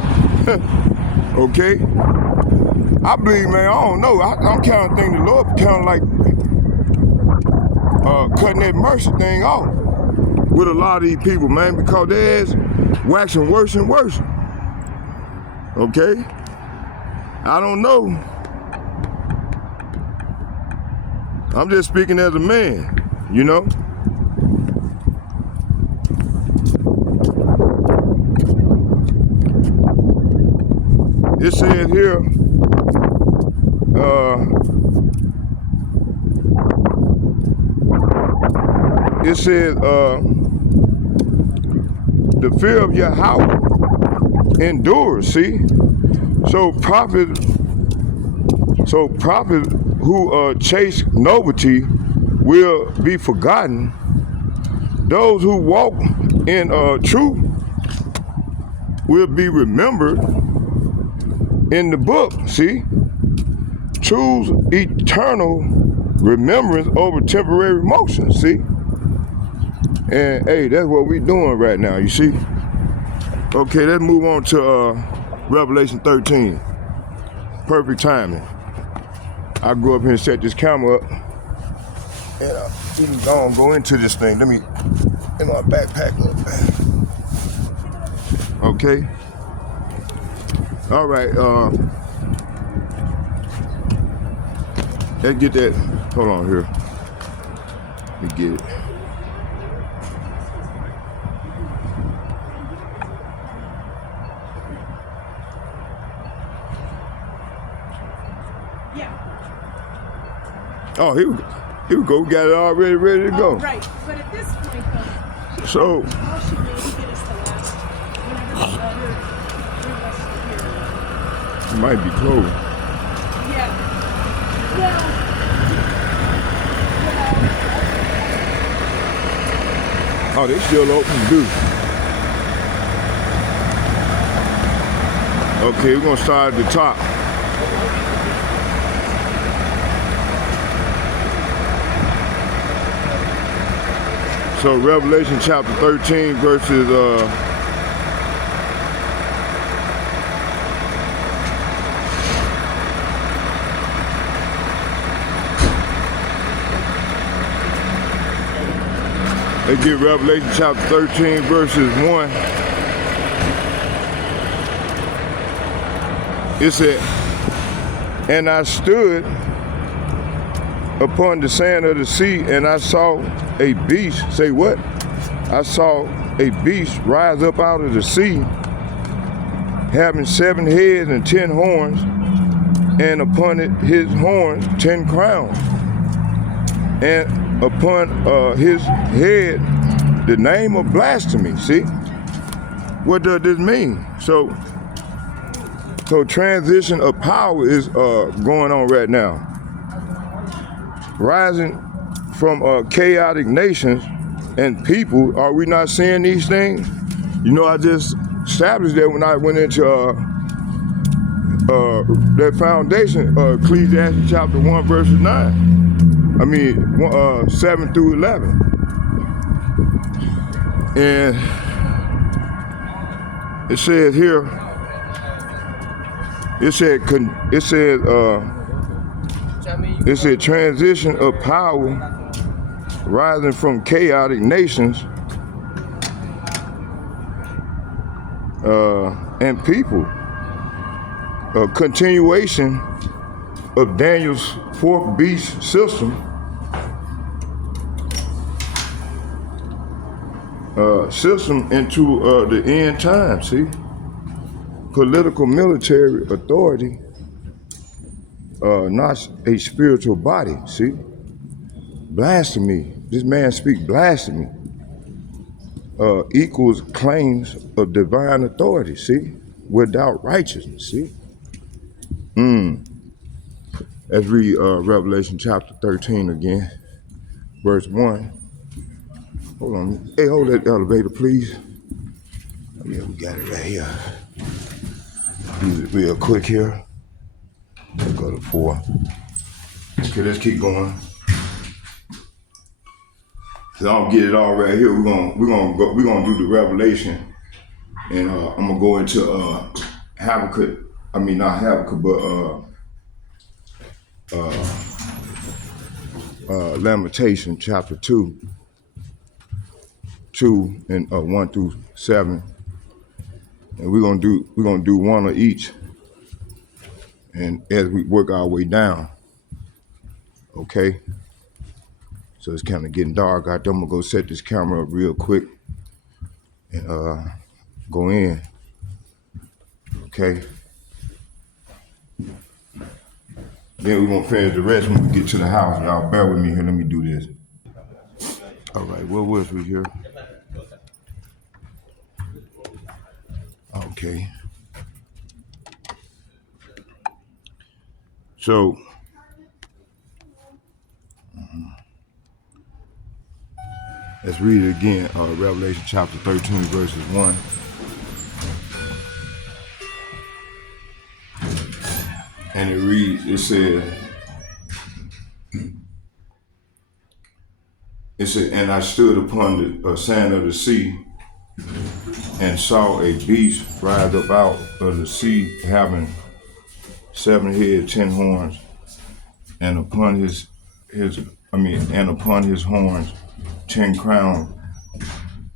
Okay? I believe, man, I don't know. I'm kind of thinking the Lord kind of like cutting that mercy thing off with a lot of these people, man, because their ass waxing worse and worse. Okay? I don't know. I'm just speaking as a man, you know? It says here, the fear of Yahweh endures, see? So prophets who chase novelty will be forgotten. Those who walk in truth will be remembered in the book, see? Choose eternal remembrance over temporary motion, see? And hey, that's what we doing right now, you see? Okay, let's move on to Revelation 13. Perfect timing. I go up here and set this camera up. And we can go into this thing. Let me, in my backpack. Okay. All right, let's get that, hold on here. Let me get it. Oh, here we go. We got it already ready to go. Right, but at this point, though, so how should maybe get us to last whenever the other it might be closed. Oh, they still open too. Okay, we're gonna start at the top. So Revelation chapter 13 verses they give Revelation chapter 13 verses 1. It said, and I stood upon the sand of the sea, and I saw a beast. Say what? I saw a beast rise up out of the sea, having 7 heads and 10 horns, and upon his horns 10 crowns, and upon his head the name of blasphemy. See, what does this mean? So transition of power is going on right now. Rising from chaotic nations and people. Are we not seeing these things? You know, I just established that when I went into that foundation, Ecclesiastes chapter 1 verses 9. I mean, 7 through 11. And it says here, it said transition of power rising from chaotic nations and people. A continuation of Daniel's 4th beast system. System into the end time, see? Political military authority, not a spiritual body, see? Blasphemy, this man speak blasphemy, equals claims of divine authority, see? Without righteousness, see? Let's read Revelation chapter 13 again, verse 1. Hold on, hey, hold that elevator, please. Oh, yeah, we got it right here. Use it real quick here. Let's go to 4. Okay, let's keep going. So I'll get it all right here. We're gonna do the Revelation, and I'm gonna go into Habakkuk. I mean, not Habakkuk, but Lamentation chapter 2 and 1 through 7. And we're gonna do one of each, and as we work our way down, okay. So it's kind of getting dark out there. I'm gonna go set this camera up real quick and go in, okay. Then we're gonna finish the rest when we get to the house. Y'all bear with me here. Let me do this. All right, what was we here? Okay. So, let's read it again. Revelation chapter 13, verses 1. And it reads, it said, and I stood upon the sand of the sea, and saw a beast rise up out of the sea, having 7 heads, 10 horns, and upon his horns 10 crowns,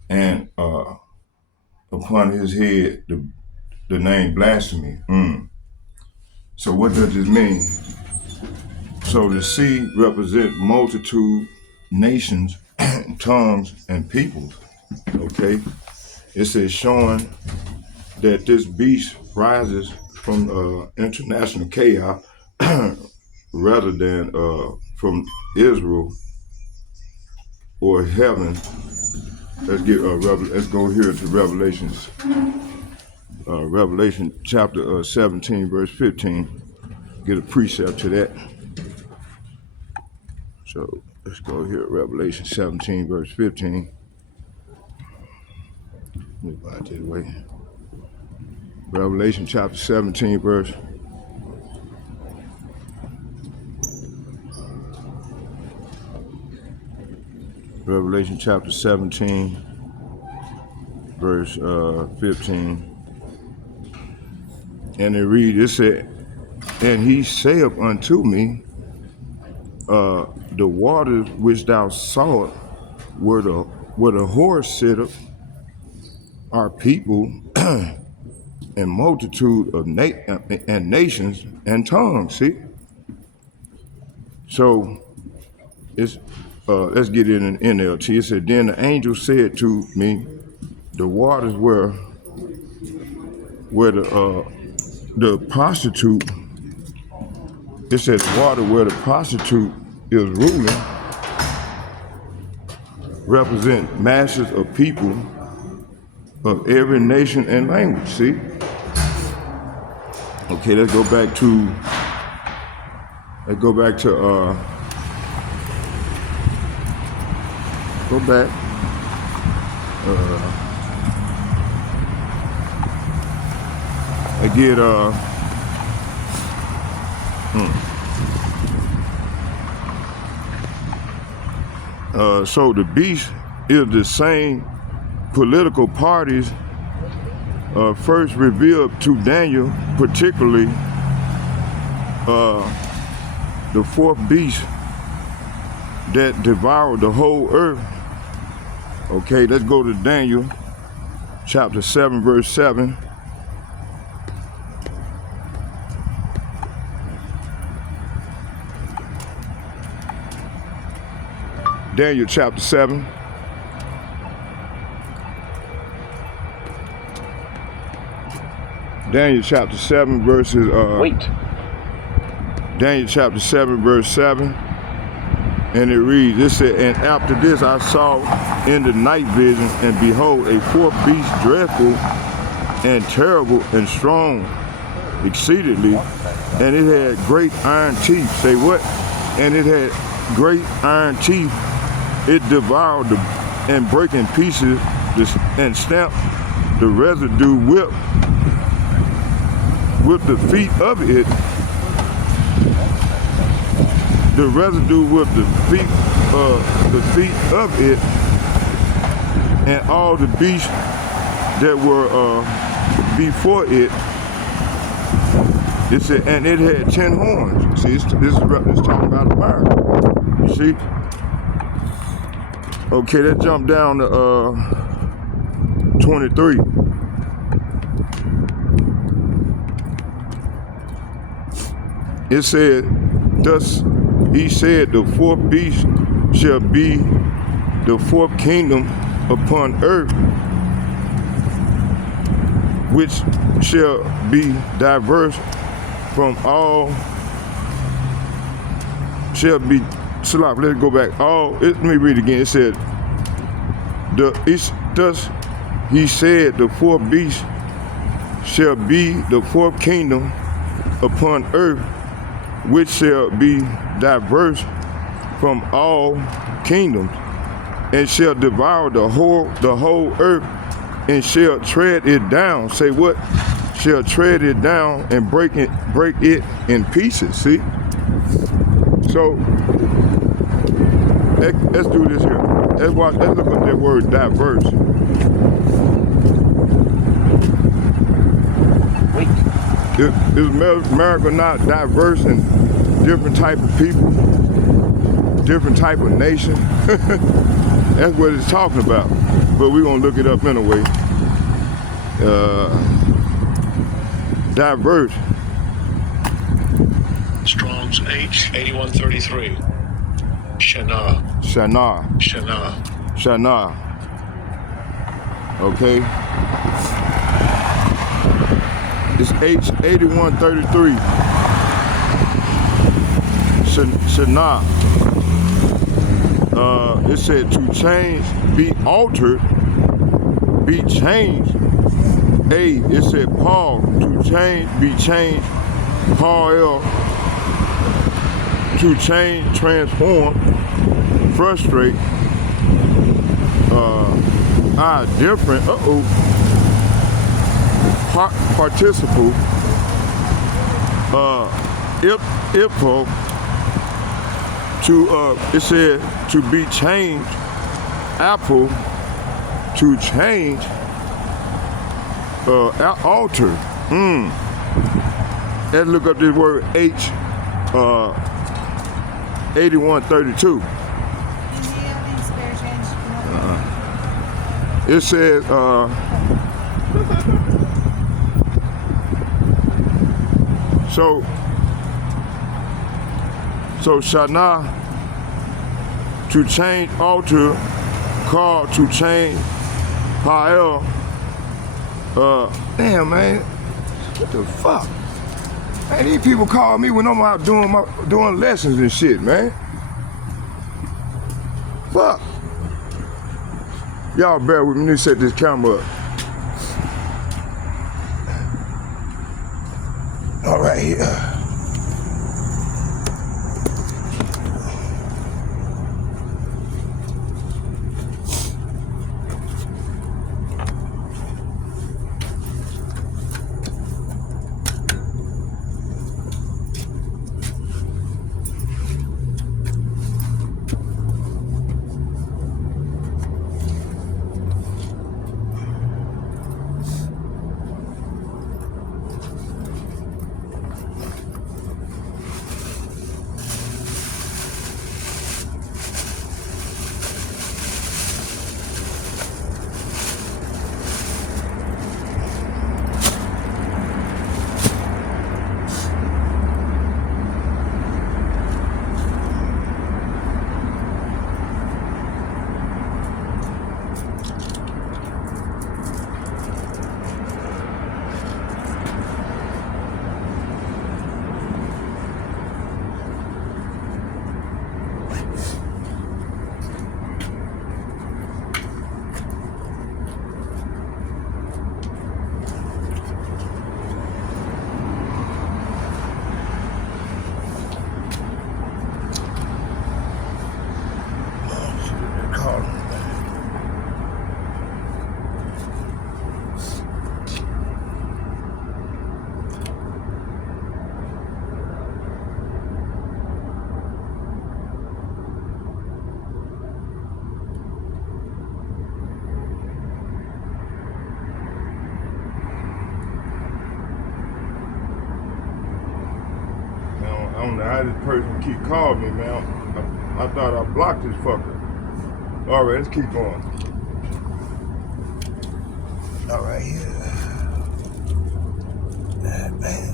and upon his head the name blasphemy. So what does this mean? So the sea represents multitude, nations, tongues, and peoples. Okay. It says showing that this beast rises from international chaos rather than from Israel or heaven. Let's go here to Revelations. Revelation chapter 17, verse 15. Get a precept to that. So let's go here, Revelation 17, verse 15. Move out this way. Revelation chapter 17, verse. Revelation chapter 17, verse 15. And it reads, it said, and he saith unto me, the waters which thou sawest where the horse sitteth are people and multitude of and nations and tongues. See? So it's let's get it in NLT. It said, then the angel said to me, the waters where the prostitute, it said the water where the prostitute is ruling represent masses of people of every nation and language. See? Okay, let's go back to I get so the beast is the same political parties first revealed to Daniel, particularly the fourth beast that devoured the whole earth. Okay, let's go to Daniel chapter 7, verse 7. Daniel chapter 7. Daniel chapter 7 verses Daniel chapter 7 verse 7. And it reads, it said, and after this I saw in the night vision, and behold, a fourth beast, dreadful and terrible and strong exceedingly, and it had great iron teeth. Say what? And it had great iron teeth. It devoured and break in pieces and stamped the residue with the feet of it. The residue with the feet of it, and all the beasts that were before it. It said, and it had 10 horns. See, this is talking about America. You see? Okay, let's jump down to 23. It said, thus he said, the fourth beast shall be the fourth kingdom upon earth, which shall be diverse from all, shall be, let's go back. Let me read again. It said, thus he said, the fourth beast shall be the fourth kingdom upon earth, which shall be diverse from all kingdoms, and shall devour the whole earth, and shall tread it down. Say what? Shall tread it down and break it in pieces. See? So let's do this here. Let's look at that word diverse. Is America not diverse in different type of people, different type of nation? That's what it's talking about. But we're gonna look it up anyway. Diverse. Strong's H8133. Shana. Okay. It's H8133. Shana. It said to change, be altered, be changed. It said Paul, to change, be changed. Paul, to change, transform, frustrate, different, participle, ifo, to, it said to be changed, apple, to change, alter. Let's look up this word H, 8132. It says, so Shana, to change, alter, call, to change, Ha'el, damn man, what the fuck? Man, these people call me when I'm out doing lessons and shit, man. Fuck. Y'all bear with me, let me set this camera up. All right, here. I don't know how this person keep calling me, man. I thought I blocked this fucker. All right, let's keep going. All right, here. Man.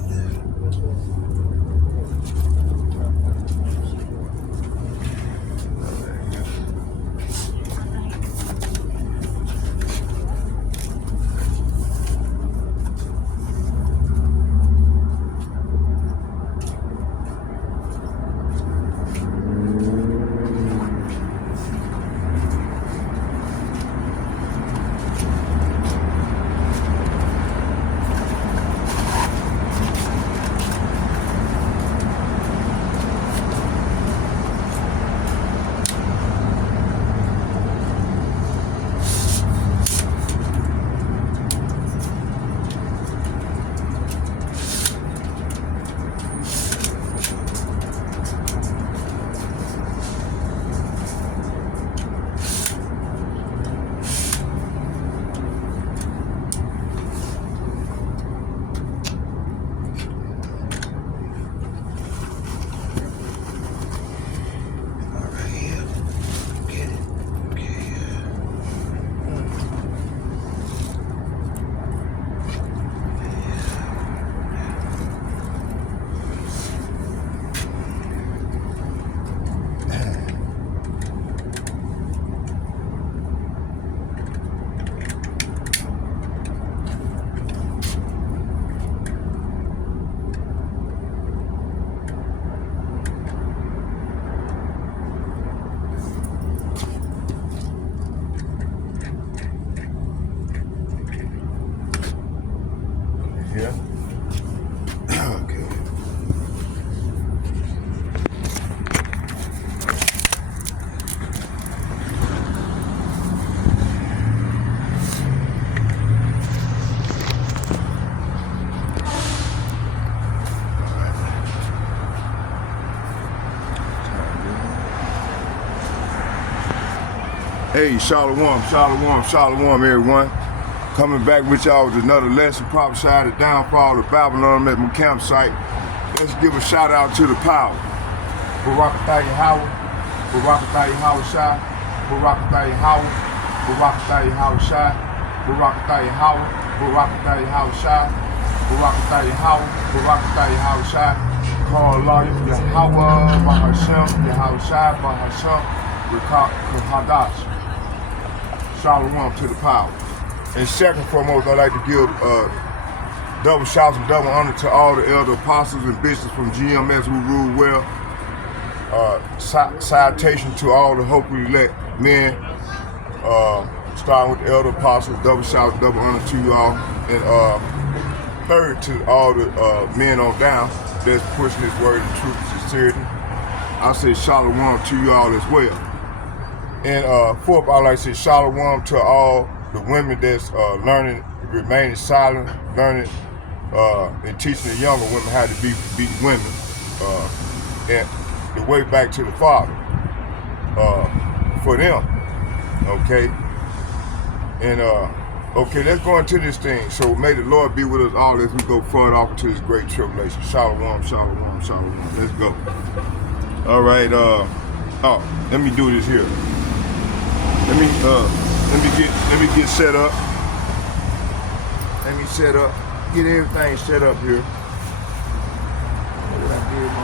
Hey, shalom, shalom, shalom, everyone. Coming back with y'all with another lesson, prophesied the downfall of Babylon at my campsite. Let's give a shout out to the power. Barakatah Howard, Barakatah Howard Shai, Barakatah Howard, Barakatah Howard Shai, Barakatah Howard, Barakatah Howard Shai, Barakatah Howard, Barakatah Howard Shai. Call lawyer Yahweh Bahashem, Yahweh Shai Bahashem, Hadash. Shalom to the power. And second foremost, I'd like to give double shouts and double honor to all the elder apostles and bishops from GMS who rule well. Citation to all the hopefully elect men, starting with the elder apostles. Double shout, double honor to you all. And third to all the men on down that's pushing this word of truth and sincerity. I say shalom to you all as well. And fourth, I'd like to say shalom to all the women that's learning, remaining silent, learning and teaching the younger women how to be women, and the way back to the Father for them. Okay. And okay, let's go into this thing. So may the Lord be with us all as we go forward off into this great tribulation. Shalom, shalom, shalom. Let's go. All right. Let me do this here. Let me get set up. Let me set up. Get everything set up here. What did I do with my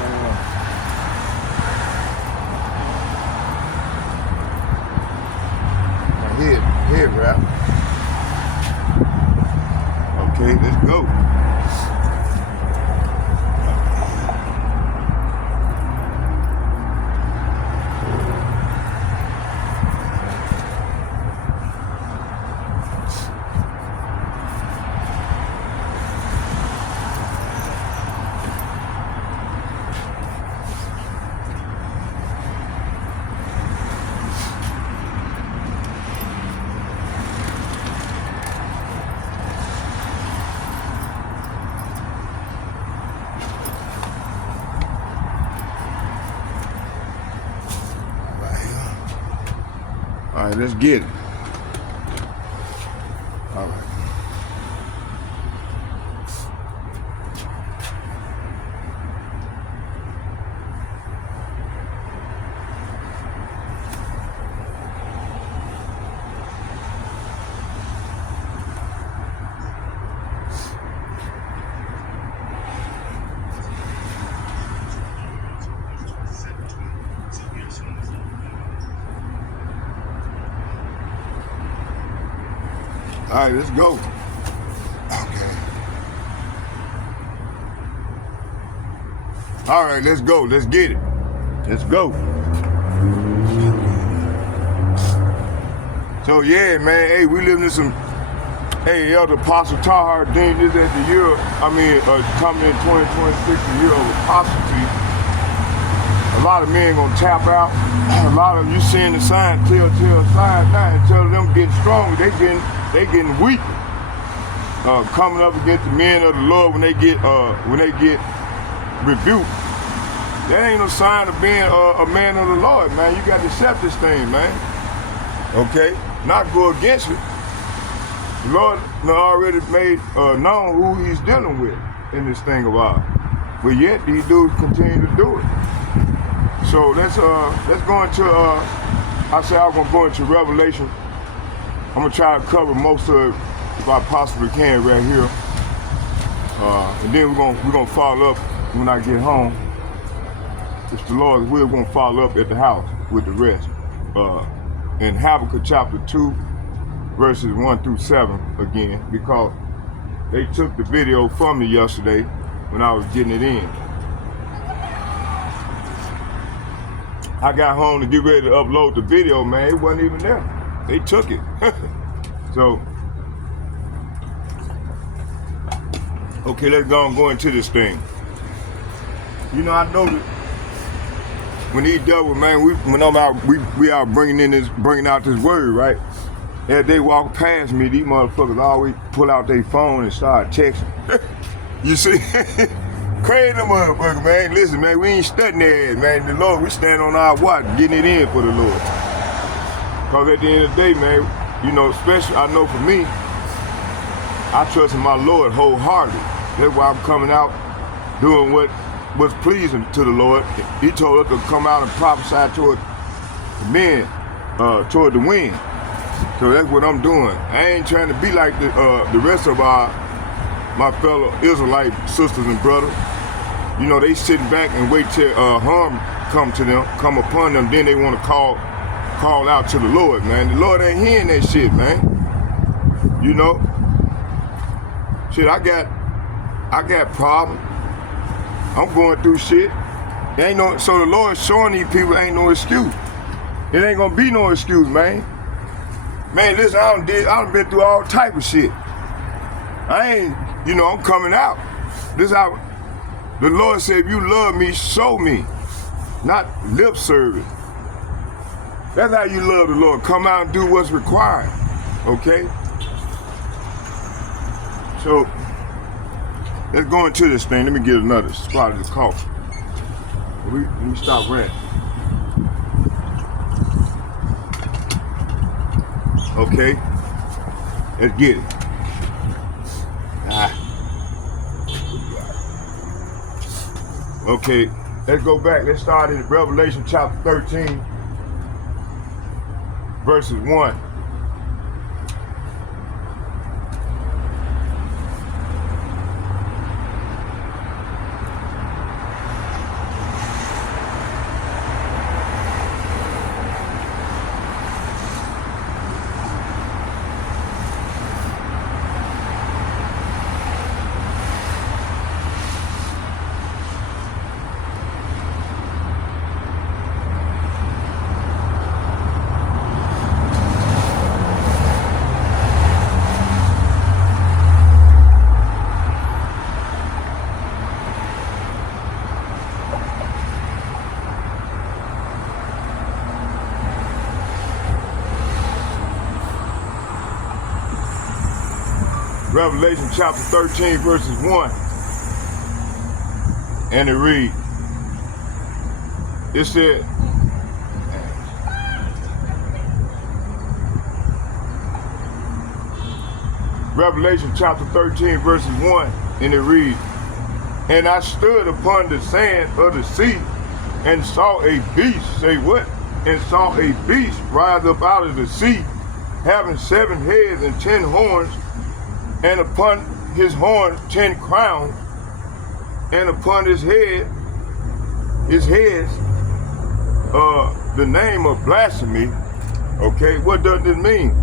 head wrap? Okay, let's go. All right, let's get it. All right. All right, let's go. Okay. All right, let's go. Let's get it. Let's go. So yeah, man. Hey, we living in some. Hey, Elder Apostle Tahar Dean is at the year. Coming in 2026, the year of apostasy. A lot of men gonna tap out. A lot of you seeing the sign, telltale sign now, and tell them getting stronger. They getting weak. Coming up against the men of the Lord when they get rebuked. That ain't no sign of being a man of the Lord, man. You got to accept this thing, man. Okay, not go against it. The Lord already made known who He's dealing with in this thing of ours, but yet these dudes continue to do it. So let's go into. I say I'm gonna go into Revelation. I'm gonna try to cover most of it if I possibly can right here, and then we're gonna follow up when I get home. If the Lord's will, we're gonna follow up at the house with the rest. In Habakkuk chapter 2, verses 1 through 7 again, because they took the video from me yesterday when I was getting it in. I got home to get ready to upload the video, man. It wasn't even there. They took it. So, okay, let's go into this thing. You know, I know that when these devils, man, we are bringing out this word, right? As they walk past me, these motherfuckers always pull out their phone and start texting. You see? Crazy motherfucker, man. Listen, man, we ain't studying their ass, man. The Lord, we stand on our watch, getting it in for the Lord. Because at the end of the day, man, you know, especially I know for me, I trust in my Lord wholeheartedly. That's why I'm coming out doing what was pleasing to the Lord. He told us to come out and prophesy toward the men, toward the wind. So that's what I'm doing. I ain't trying to be like the rest of my fellow Israelite sisters and brothers. You know, they sitting back and wait till harm come upon them, then they want to call out to the Lord, man. The Lord ain't hearing that shit, man. You know? Shit, I got problems. I'm going through shit. So the Lord showing these people ain't no excuse. It ain't gonna be no excuse, man. Man, listen, I done been through all type of shit. I'm coming out. This how the Lord said, if you love me, show me, not lip service. That's how you love the Lord. Come out and do what's required, okay? So, let's go into this thing. Let me get another spot of the coffee. Let me stop ranting. Okay, let's get it. Okay, let's go back. Let's start in Revelation chapter 13, verses 1. Revelation chapter 13, verses 1. And it reads, it said, Revelation chapter 13, verses 1, and it reads, and I stood upon the sand of the sea and saw a beast, say what? And saw a beast rise up out of the sea, having 7 heads and 10 horns, and upon his horns 10 crowns, and upon his heads, the name of blasphemy. Okay, what does this mean?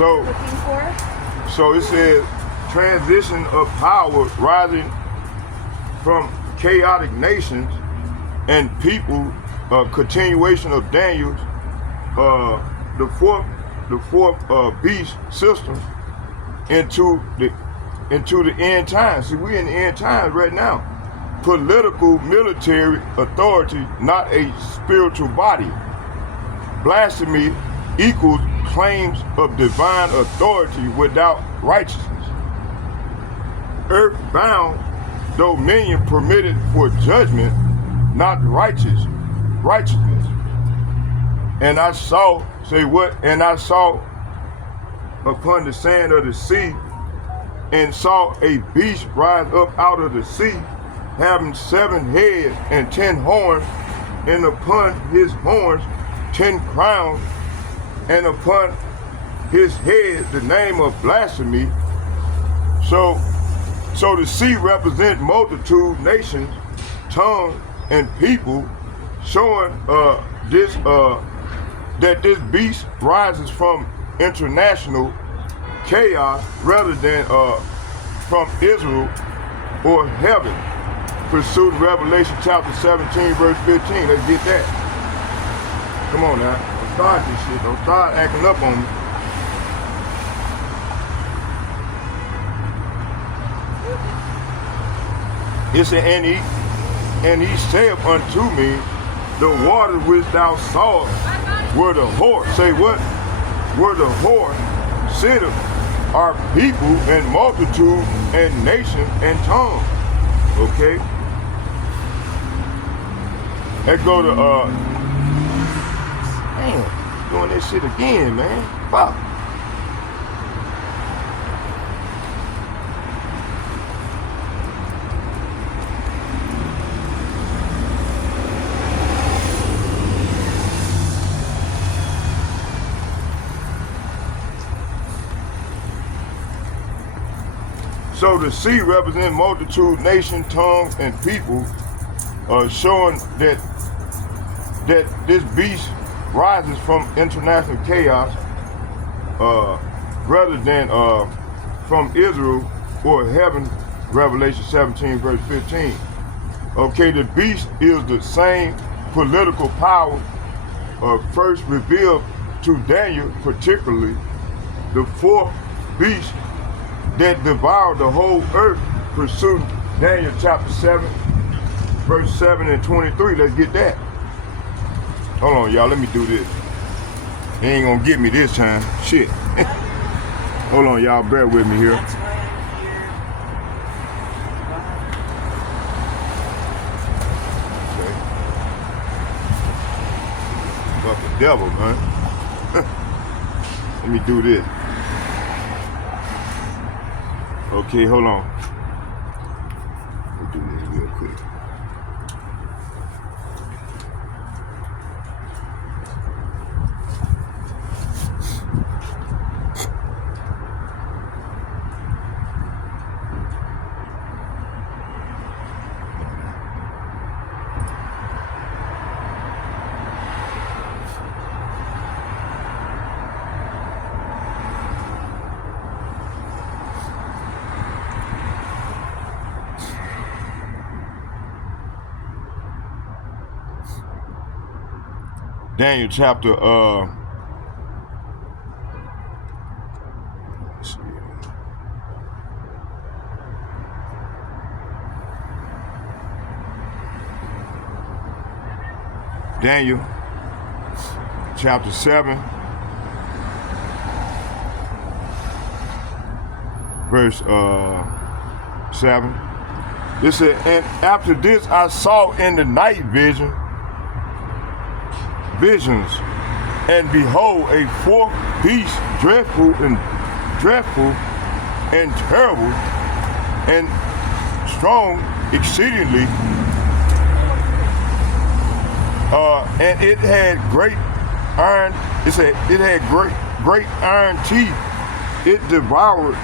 Looking for? So it says transition of power rising from chaotic nations and people, continuation of Daniel's, the fourth beast system into the end times. See, we're in the end times right now. Political, military authority, not a spiritual body. Blasphemy equals claims of divine authority without righteousness. Earthbound dominion permitted for judgment, not righteousness. And I saw, say what? And I saw upon the sand of the sea, and saw a beast rise up out of the sea, having 7 heads and 10 horns, and upon his horns 10 crowns, and upon his head the name of blasphemy. So the sea represent multitude, nations, tongues, and people, showing that this beast rises from international chaos rather than from Israel or heaven. pursuit of Revelation chapter 17, verse 15. Let's get that. Come on now. Don't start this shit. Don't start acting up on me. It said, and he saith unto me, the water which thou sawest where the horse, say what? Where the horse sitteth are people and multitude and nation and tongue. Okay? Let's go to damn, doing this shit again, man. Fuck. So the sea represents multitude, nation, tongue, and people, showing that this beast rises from international chaos rather than from Israel or heaven, Revelation 17, verse 15. Okay, the beast is the same political power first revealed to Daniel, particularly the fourth beast that devoured the whole earth, pursued Daniel chapter 7, verse 7 and 23. Let's get that. Hold on, y'all. Let me do this. They ain't gonna get me this time. Shit. Hold on, y'all. Bear with me here. That's why I'm here. Okay. Fuck the devil, man. Let me do this. Okay, hold on. Let me do this real quick. Daniel chapter, let's see. Daniel chapter 7, verse 7. It said, and after this I saw in the night visions, and behold, a fourth beast, dreadful and terrible and strong exceedingly, and it had great iron. It said it had great iron teeth. It devoured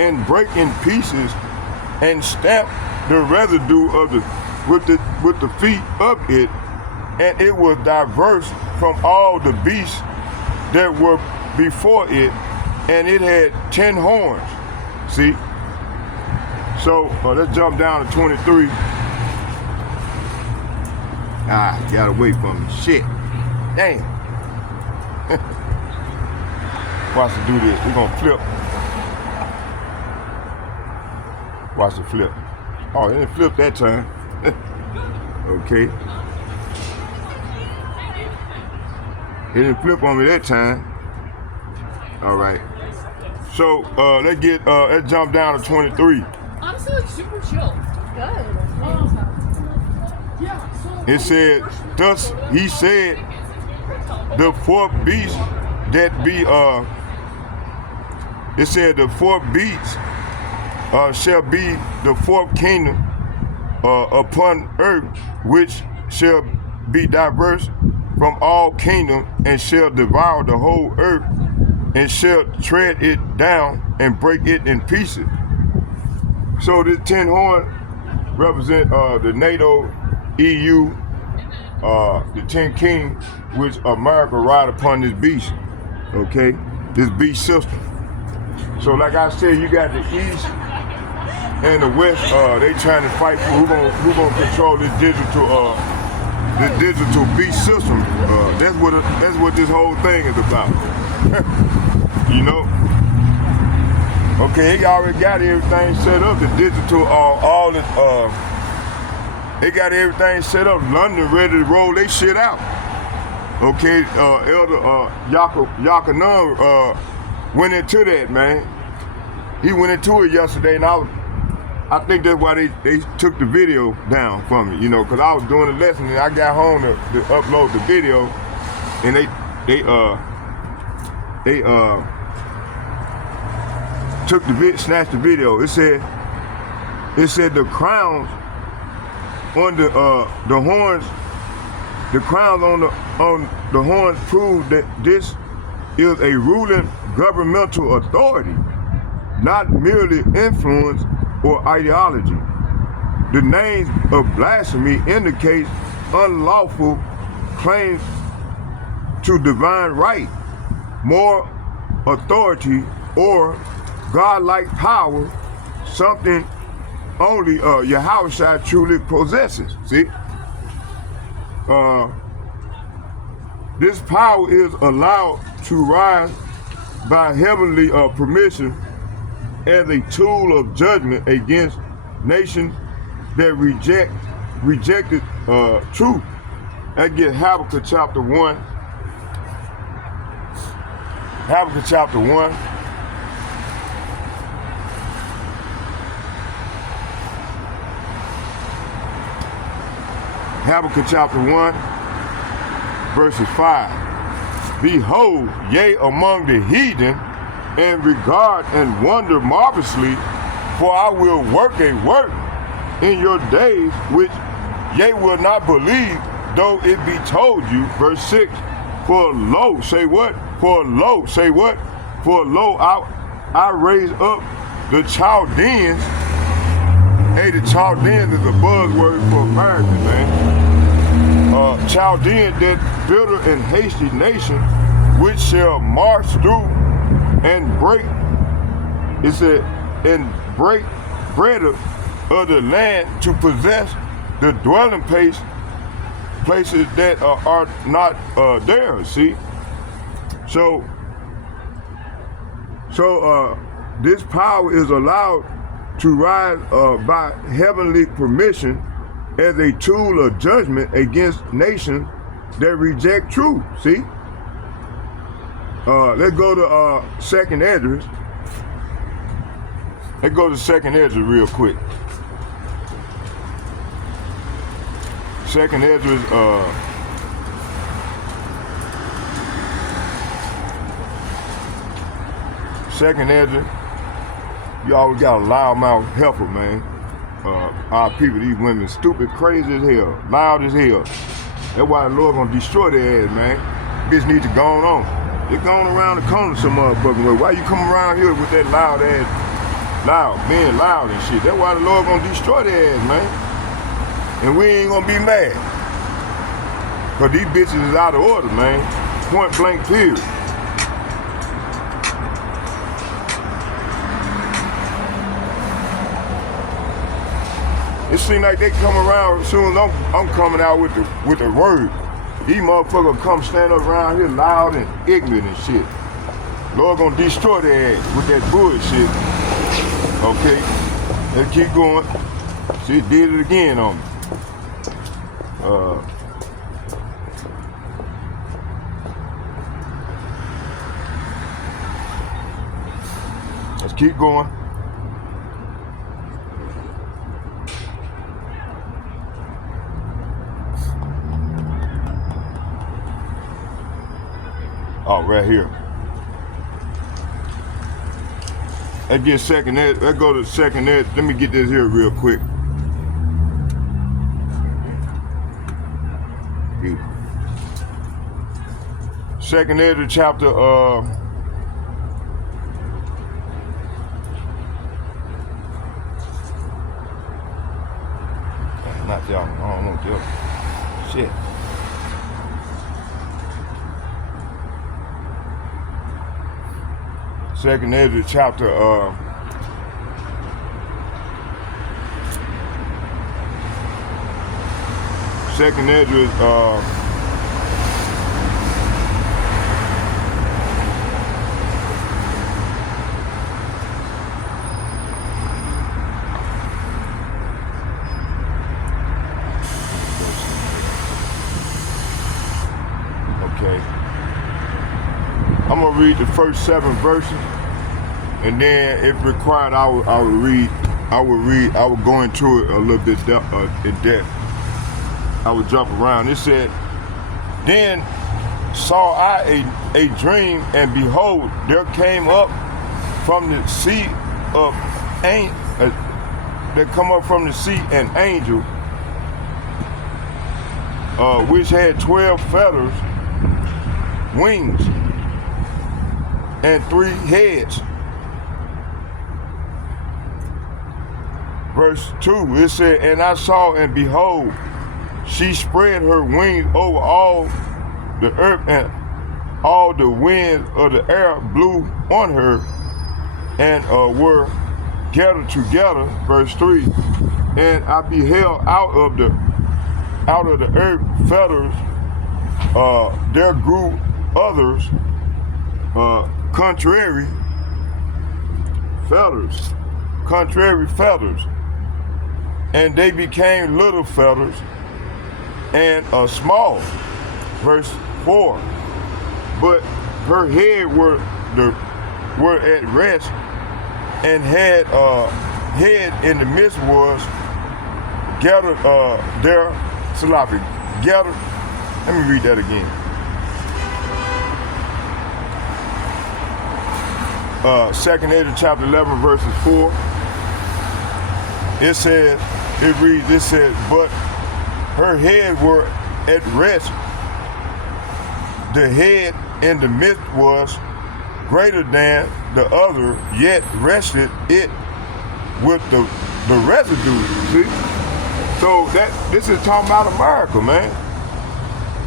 and brake in pieces and stamped the residue of with the feet of it. And it was diverse from all the beasts that were before it, and it had 10 horns. See? So let's jump down to 23. Ah, got away from me. Shit. Damn. Watch it do this. We're gonna flip. Watch it flip. Oh, it didn't flip that time. Okay. It didn't flip on me that time. All right. So let's jump down to 23. Honestly, like super chill. Good. Yeah. So It said, thus he said, the fourth beast that be it said the fourth beast shall be the fourth kingdom upon earth, which shall be diverse from all kingdom, and shall devour the whole earth, and shall tread it down and break it in pieces. So this 10 horn represent the NATO, EU, the 10 kings, which America ride upon this beast. Okay, this beast system. So like I said, you got the east, and the West, they trying to fight for who gonna control this digital beast system. That's what this whole thing is about. You know. Okay, they already got everything set up. The digital, all the, they got everything set up. London ready to roll their shit out. Okay, Elder Yakanan went into that, man. He went into it yesterday, and I think that's why they took the video down from me, you know, because I was doing the lesson and I got home to upload the video, and they took snatched the video. It said the crowns on the horns, the crowns on the horns prove that this is a ruling governmental authority, not merely influence or ideology. The names of blasphemy indicates unlawful claims to divine right, moral authority, or godlike power, something only Yahushua truly possesses. See? This power is allowed to rise by heavenly permission as a tool of judgment against nations that rejected truth. That get Habakkuk chapter 1. Habakkuk chapter 1. Habakkuk chapter 1, verses 5. Behold, yea, among the heathen, and regard and wonder marvelously, for I will work a work in your days which ye will not believe, though it be told you. Verse 6. For lo, say what? For lo, say what? For lo, I raise up the Chaldeans. Hey, the Chaldeans is a buzzword for America, man. Chaldean, that bitter and hasty nation, which shall march through and break, it said, and break bread of the land to possess the dwelling places that are not theirs. See, so this power is allowed to rise by heavenly permission as a tool of judgment against nations that reject truth. See? Let's go to Second Esdras. Let's go to Second Esdras real quick. Second Esdras, Second Esdras, you always got a loudmouth heifer, man. Our people, these women, stupid, crazy as hell, loud as hell. That's why the Lord gonna destroy their ass, man. Bitch need to go on. They're going around the corner some motherfucking way. Why you come around here with that loud ass, being loud and shit? That's why the Lord gonna destroy their ass, man. And we ain't gonna be mad. Cause these bitches is out of order, man. Point blank period. It seems like they come around as soon as I'm coming out with the word. These motherfuckers come stand up around here loud and ignorant and shit. Lord gonna destroy their ass with that bullshit. Okay, let's keep going. She did it again on me. Let's keep going. Oh, right here. Let's get second ed. Let's go to second ed. Let me get this here real quick. Second ed chapter not y'all. I don't want y'all. Shit. Second Ezra chapter Second Esdras, okay. I'm gonna read the first 7 verses, and then if required, I will go into it a little bit in depth. I would jump around. It said, then saw I a dream, and behold, there came up from the sea an angel, which had 12 feathers, wings, and 3 heads. Verse 2, it said, and I saw, and behold, she spread her wings over all the earth, and all the winds of the air blew on her, and were gathered together. Verse 3, and I beheld out of the earth feathers, there grew others, contrary feathers, and they became little feathers and small. Verse 4, but her head were at rest, and had head in the midst was gathered there. Salafi, gathered. Let me read that again. Second Esdras chapter 11 verses 4. It says, but her head were at rest. The head in the midst was greater than the other, yet rested it with the residue. See? So this is talking about America, man.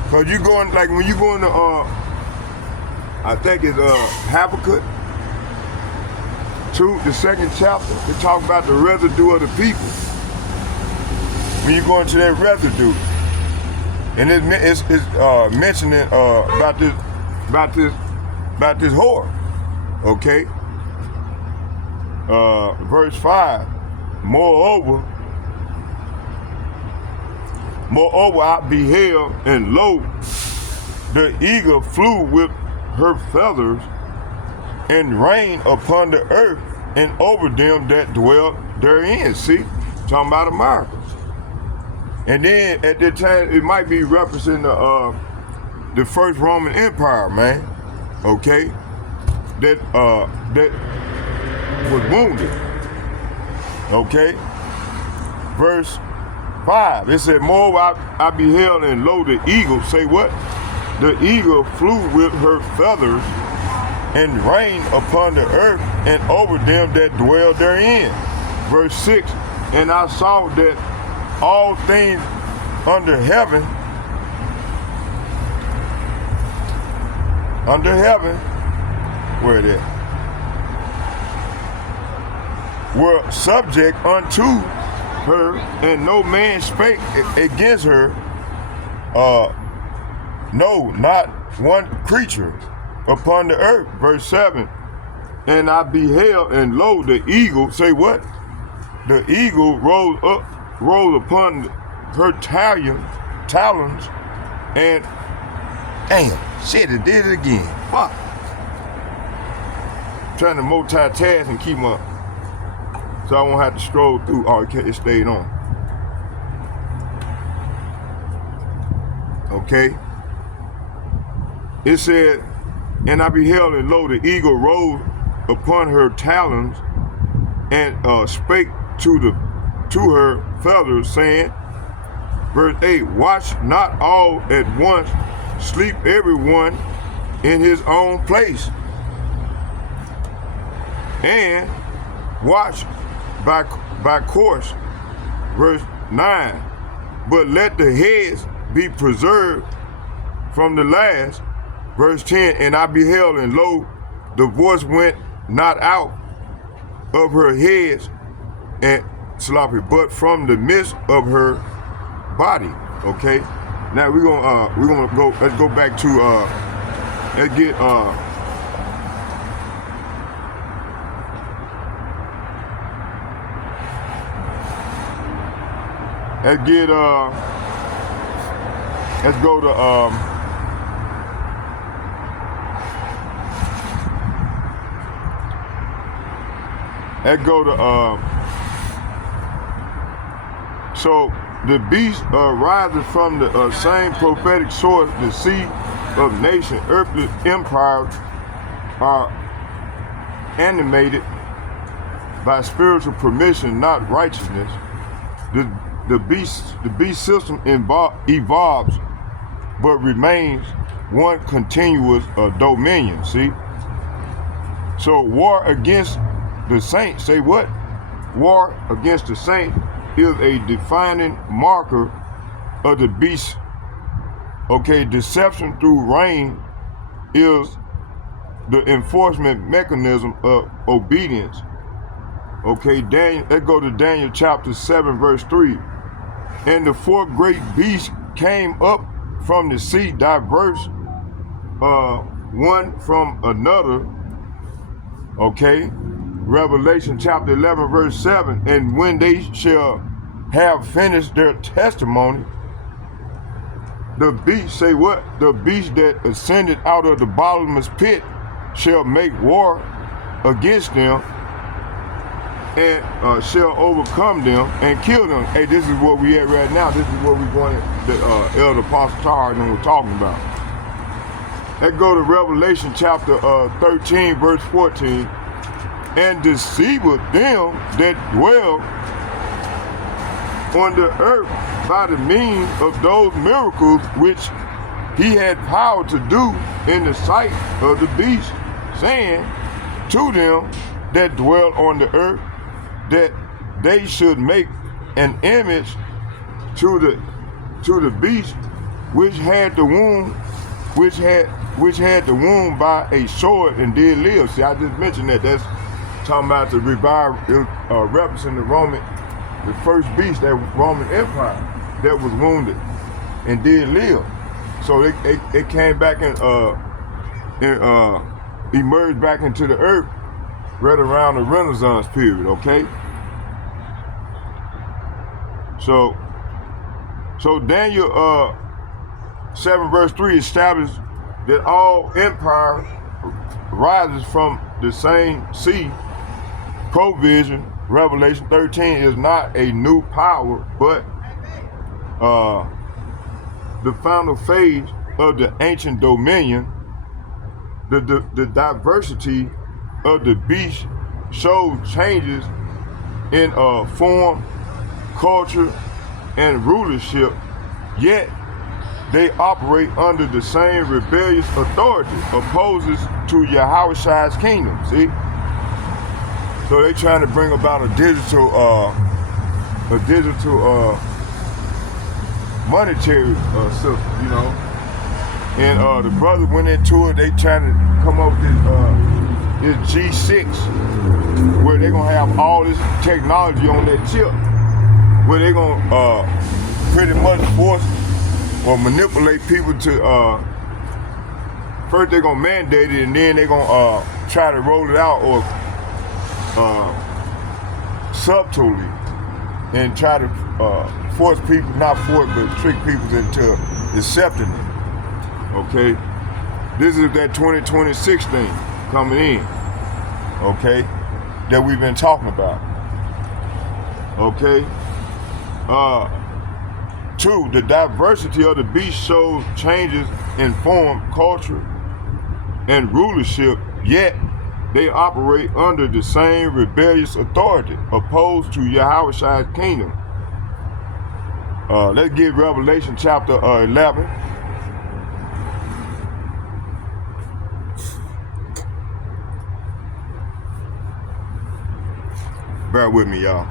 Cause you going, like when you go into I think it's Habakkuk 2, the 2nd chapter, it talks about the residue of the people. When you go into that residue, and it's mentioning about this whore, okay? Verse 5. Moreover, I beheld, and lo, the eagle flew with her feathers, and rained upon the earth, and over them that dwell therein. See, talking about America. And then at that time, it might be representing the first Roman Empire, man. Okay, that was wounded. Okay, verse 5. It said, "Moreover, I beheld, and lo, the eagle." Say what? The eagle flew with her feathers, and rained upon the earth, and over them that dwell therein. Verse 6. And I saw that all things under heaven, where it is, were subject unto her, and no man spake against her, no, not one creature upon the earth. Verse 7. And I beheld, and lo, the eagle, say what? The eagle rose upon her talons, and damn, shit, it did it again. Fuck. Trying to multitask and keep up, so I won't have to scroll through. Oh, it stayed on. Okay. It said, and I beheld, and lo, the eagle rose upon her talons, and spake to her feathers, saying, verse 8, watch not all at once, sleep everyone in his own place, and watch by course. Verse 9, but let the heads be preserved from the last. Verse 10, and I beheld, and lo, the voice went not out of her heads, and sloppy, but from the midst of her body. Okay. Now we're gonna go. Let's go back to let's get let's go to so the beast rises from the same prophetic source. The seed of nation, earthly empires are animated by spiritual permission, not righteousness. The beast system evolves, but remains one continuous dominion. See, so war against the saints. Say what? War against the saints is a defining marker of the beast. Okay, deception through reign is the enforcement mechanism of obedience. Okay, Daniel. Let's go to Daniel chapter 7, verse 3. And the fourth great beast came up from the sea, diverse one from another. Okay, Revelation chapter 11, verse 7. And when they shall have finished their testimony, the beast, say what? The beast that ascended out of the bottomless pit shall make war against them and shall overcome them and kill them. Hey, this is what we at right now. This is what we wanted the Elder Apostle Tahar and them were talking about. Let's go to Revelation chapter 13, verse 14. And deceiveth them that dwell on the earth by the means of those miracles which he had power to do in the sight of the beast, saying to them that dwell on the earth, that they should make an image to the beast which had the wound, which had the wound by a sword and did live. See, I just mentioned that. That's talking about the revival, representing the first beast, that Roman Empire that was wounded and did live. So it came back and emerged back into the earth right around the Renaissance period. Okay. So Daniel 7 verse 3 established that all empire rises from the same sea. Provision, Revelation 13 is not a new power, but the final phase of the ancient dominion. The diversity of the beast shows changes in form, culture, and rulership, yet they operate under the same rebellious authority, opposes to Yahushua's kingdom. See? So they trying to bring about a digital monetary system, you know. And the brother went into it. They trying to come up with this G6, where they're gonna have all this technology on that chip, where they're gonna pretty much force or manipulate people to. First they're gonna mandate it, and then they're gonna try to roll it out or subtly and try to force people, not force, but trick people into accepting it. Okay, this is that 2026 thing coming in. Okay, that we've been talking about. Okay. 2, the diversity of the beast shows changes in form, culture, and rulership, yet they operate under the same rebellious authority, opposed to Yahushua's kingdom. Let's get Revelation chapter 11. Bear with me, y'all.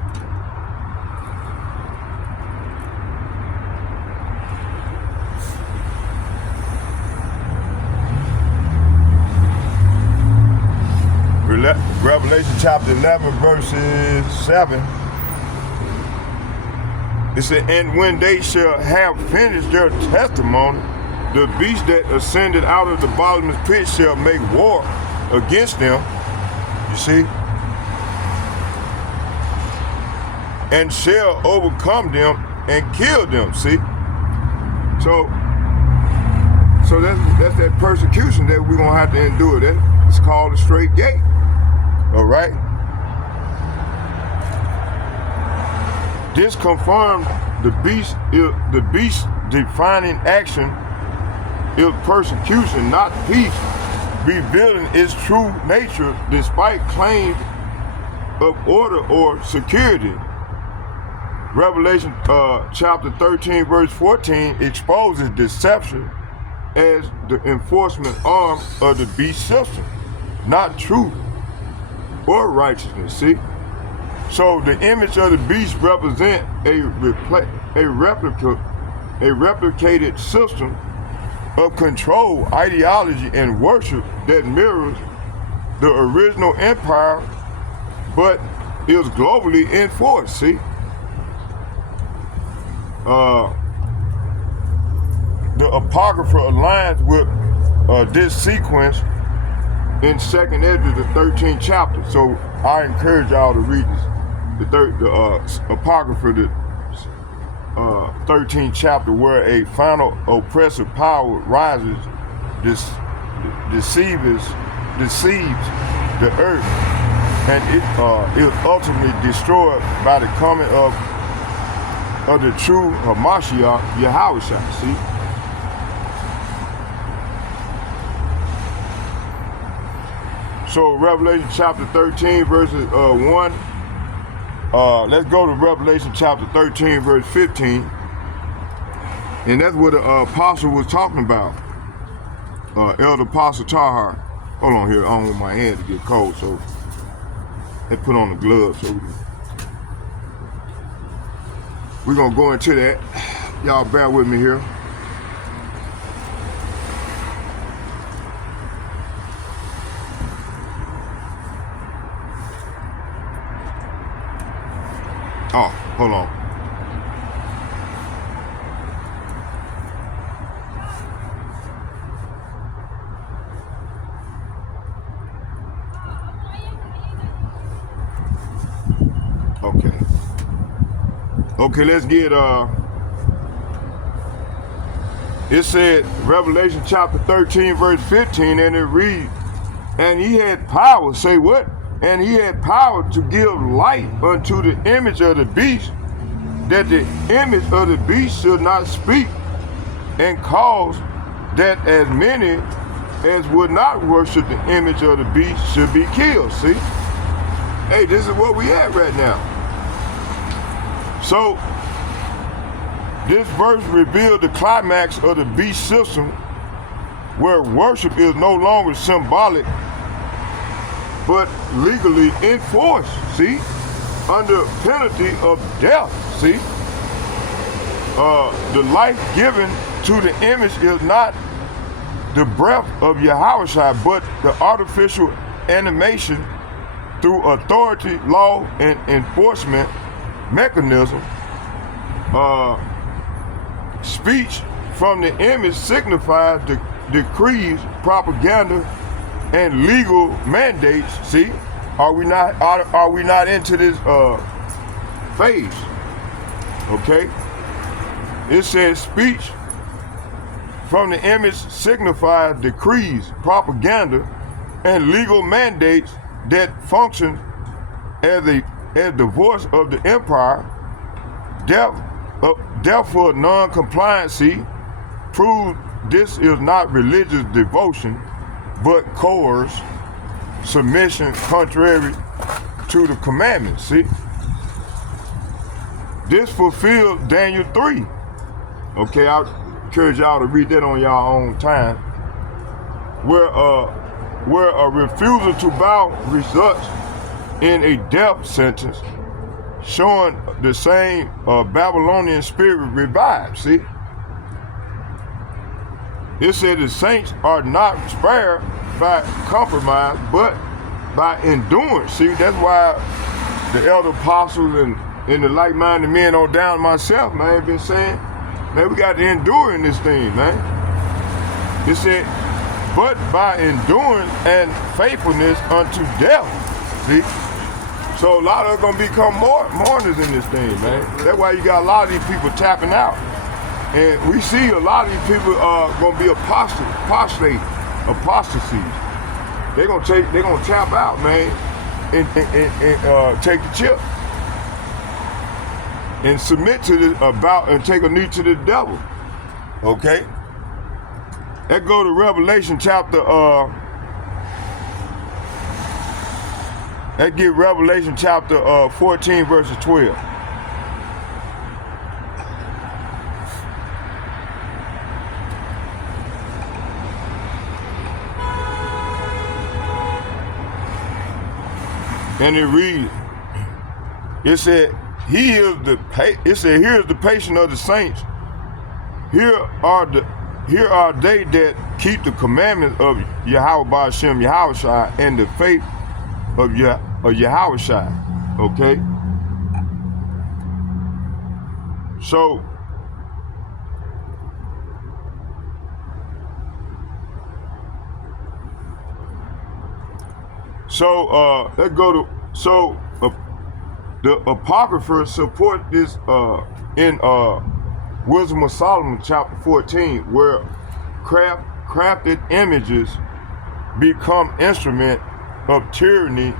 Revelation chapter 11, verses 7. It said, and when they shall have finished their testimony, the beast that ascended out of the bottomless pit shall make war against them. You see? And shall overcome them and kill them. See? So that's that persecution that we're gonna have to endure. That it's called a straight gate. All right. This confirmed the beast defining action is persecution, not peace, revealing its true nature despite claims of order or security. Revelation chapter 13 verse 14 exposes deception as the enforcement arm of the beast system, not truth or righteousness. See? So the image of the beast represents a replicated system of control, ideology, and worship that mirrors the original empire, but is globally enforced. See? The Apocrypha aligns with this sequence in 2nd Ezra, the 13th chapter. So I encourage y'all to read this. The Apocrypha, the 13th chapter, where a final oppressive power rises, deceives the earth, and it is ultimately destroyed by the coming of the true Hamashiach, Yahushua. See? So Revelation chapter 13 verses 1. Let's go to Revelation chapter 13 verse 15. And that's what the apostle was talking about. Elder Apostle Tahar. Hold on here. I don't want my hand to get cold, so let's put on the gloves so we're gonna go into that. Y'all bear with me here. Oh, hold on. Okay, let's get it said Revelation chapter 13 verse 15, and it reads, and he had power, say what? And he had power to give light unto the image of the beast, that the image of the beast should not speak, and cause that as many as would not worship the image of the beast should be killed. See? Hey, this is what we at right now. So, this verse revealed the climax of the beast system, where worship is no longer symbolic, but legally enforced, see? Under penalty of death, see? The life given to the image is not the breath of Yahushua, but the artificial animation through authority, law, and enforcement mechanism. Speech from the image signifies the decrees, propaganda, and legal mandates. See, are we not into this phase? Okay. It says speech from the image signifies decrees, propaganda, and legal mandates that function as the voice of the empire. Therefore, non-compliancy proves this is not religious devotion, but coerced submission contrary to the commandments. See? This fulfilled Daniel 3. Okay, I encourage y'all to read that on y'all own time. Where a refusal to bow results in a death sentence, showing the same Babylonian spirit revived. See? It said the saints are not spared by compromise, but by endurance. See, that's why the elder apostles and the like-minded men on down myself, man, been saying, man, we got to endure in this thing, man. It said, but by endurance and faithfulness unto death. See? So a lot of us gonna become mourners in this thing, man. That's why you got a lot of these people tapping out. And we see a lot of these people are gonna be apostasies. They gonna tap out, man, and take the chip. And submit to the and take a knee to the devil. Okay? Let's go to Revelation chapter let's get Revelation chapter 14 verses 12. And it reads, it said, here's the patience of the saints. Here are they that keep the commandments of Yahweh Ba'ashem Yahushua and the faith of Yahushua. Okay? So let's go to the Apocrypha support this in Wisdom of Solomon chapter 14, where crafted images become instrument of tyranny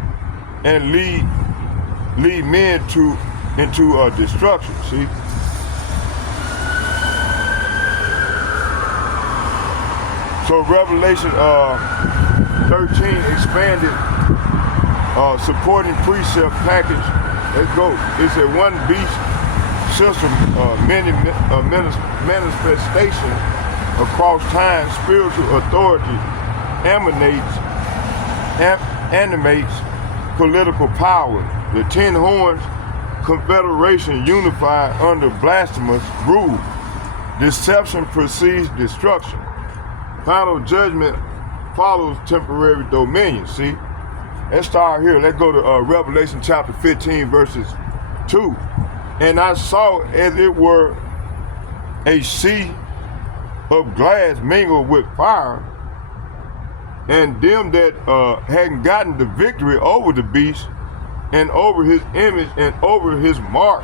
and lead men into destruction. See? So Revelation 13 expanded supporting precept package. Let's go. It's a one beast system, many manifestation across time. Spiritual authority animates political power. The 10 horns confederation unified under blasphemous rule. Deception precedes destruction. Final judgment follows temporary dominion. See? Let's start here. Let's go to Revelation chapter 15 verses 2. And I saw as it were a sea of glass mingled with fire, and them that hadn't gotten the victory over the beast, and over his image, and over his mark,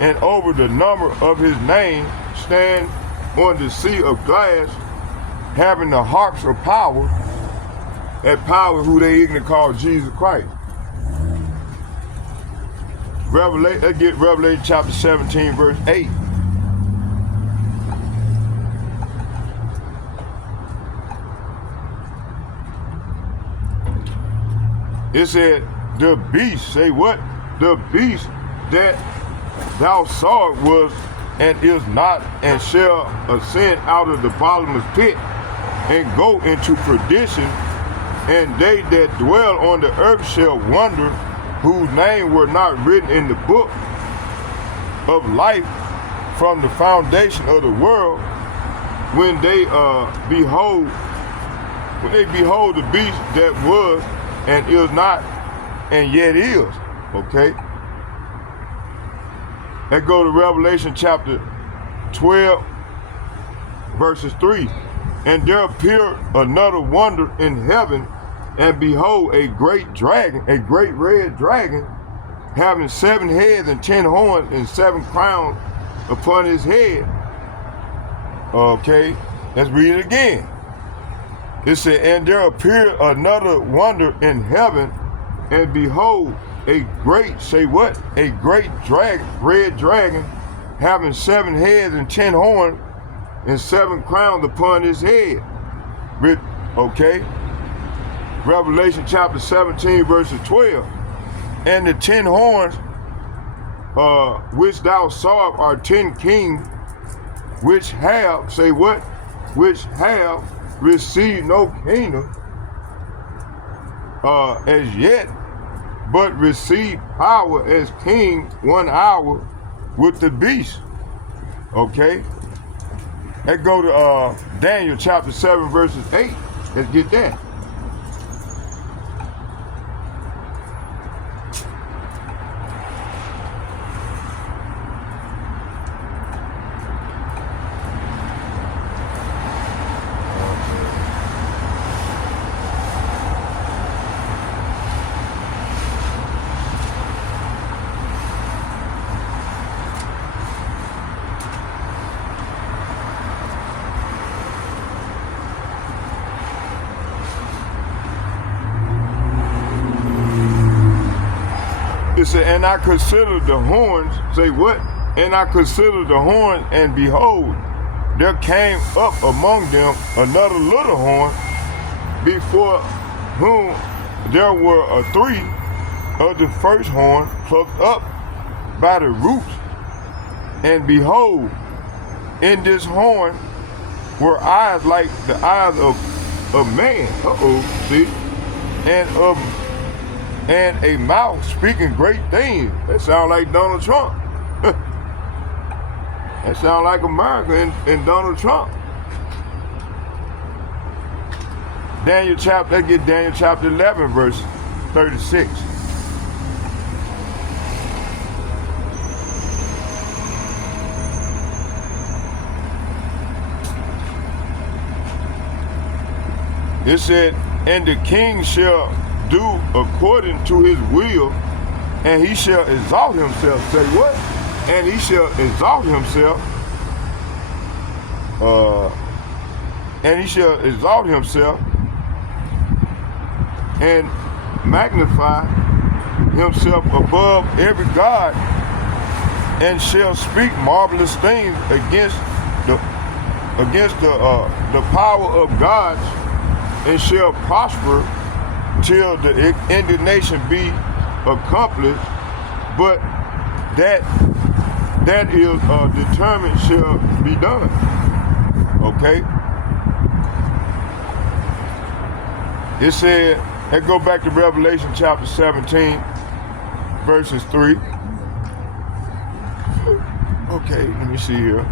and over the number of his name, stand on the sea of glass, having the harps of power, that power who they ignorant call Jesus Christ. Let's get Revelation chapter 17 verse 8. It said, the beast, say what? The beast that thou sawest was and is not, and shall ascend out of the bottomless pit and go into perdition, and they that dwell on the earth shall wonder, whose name were not written in the book of life from the foundation of the world, when they behold the beast that was and is not and yet is. Okay? Let's go to Revelation chapter 12 verses 3. And there appeared another wonder in heaven, and behold, a great dragon, a great red dragon, having 7 heads and 10 horns and 7 crowns upon his head. Okay, let's read it again. It said, and there appeared another wonder in heaven, and behold, a great, say what? A great dragon, red dragon, having 7 heads and 10 horns and 7 crowns upon his head. Okay? Revelation chapter 17 verses 12. And the 10 horns which thou sawest are 10 kings, which have, say what? Which have received no kingdom as yet, but receive power as king 1 hour with the beast. Okay? Let's go to Daniel chapter 7 verses 8. Let's get that. It said, and I considered the horns, say what? And I considered the horns, and behold, there came up among them another little horn, before whom there were three of the first horn plucked up by the roots. And behold, in this horn were eyes like the eyes of a man. See? And a mouth speaking great things. That sound like Donald Trump. That sound like America and Donald Trump. Let's get Daniel chapter 11, verse 36. It said, and the king shall do according to his will, and he shall exalt himself. Say what? And he shall exalt himself. And he shall exalt himself and magnify himself above every god, and shall speak marvelous things against the power of gods, and shall prosper till the indignation be accomplished, but that is determined shall be done. Okay? It said, let's go back to Revelation chapter 17, verses 3. Okay, let me see here.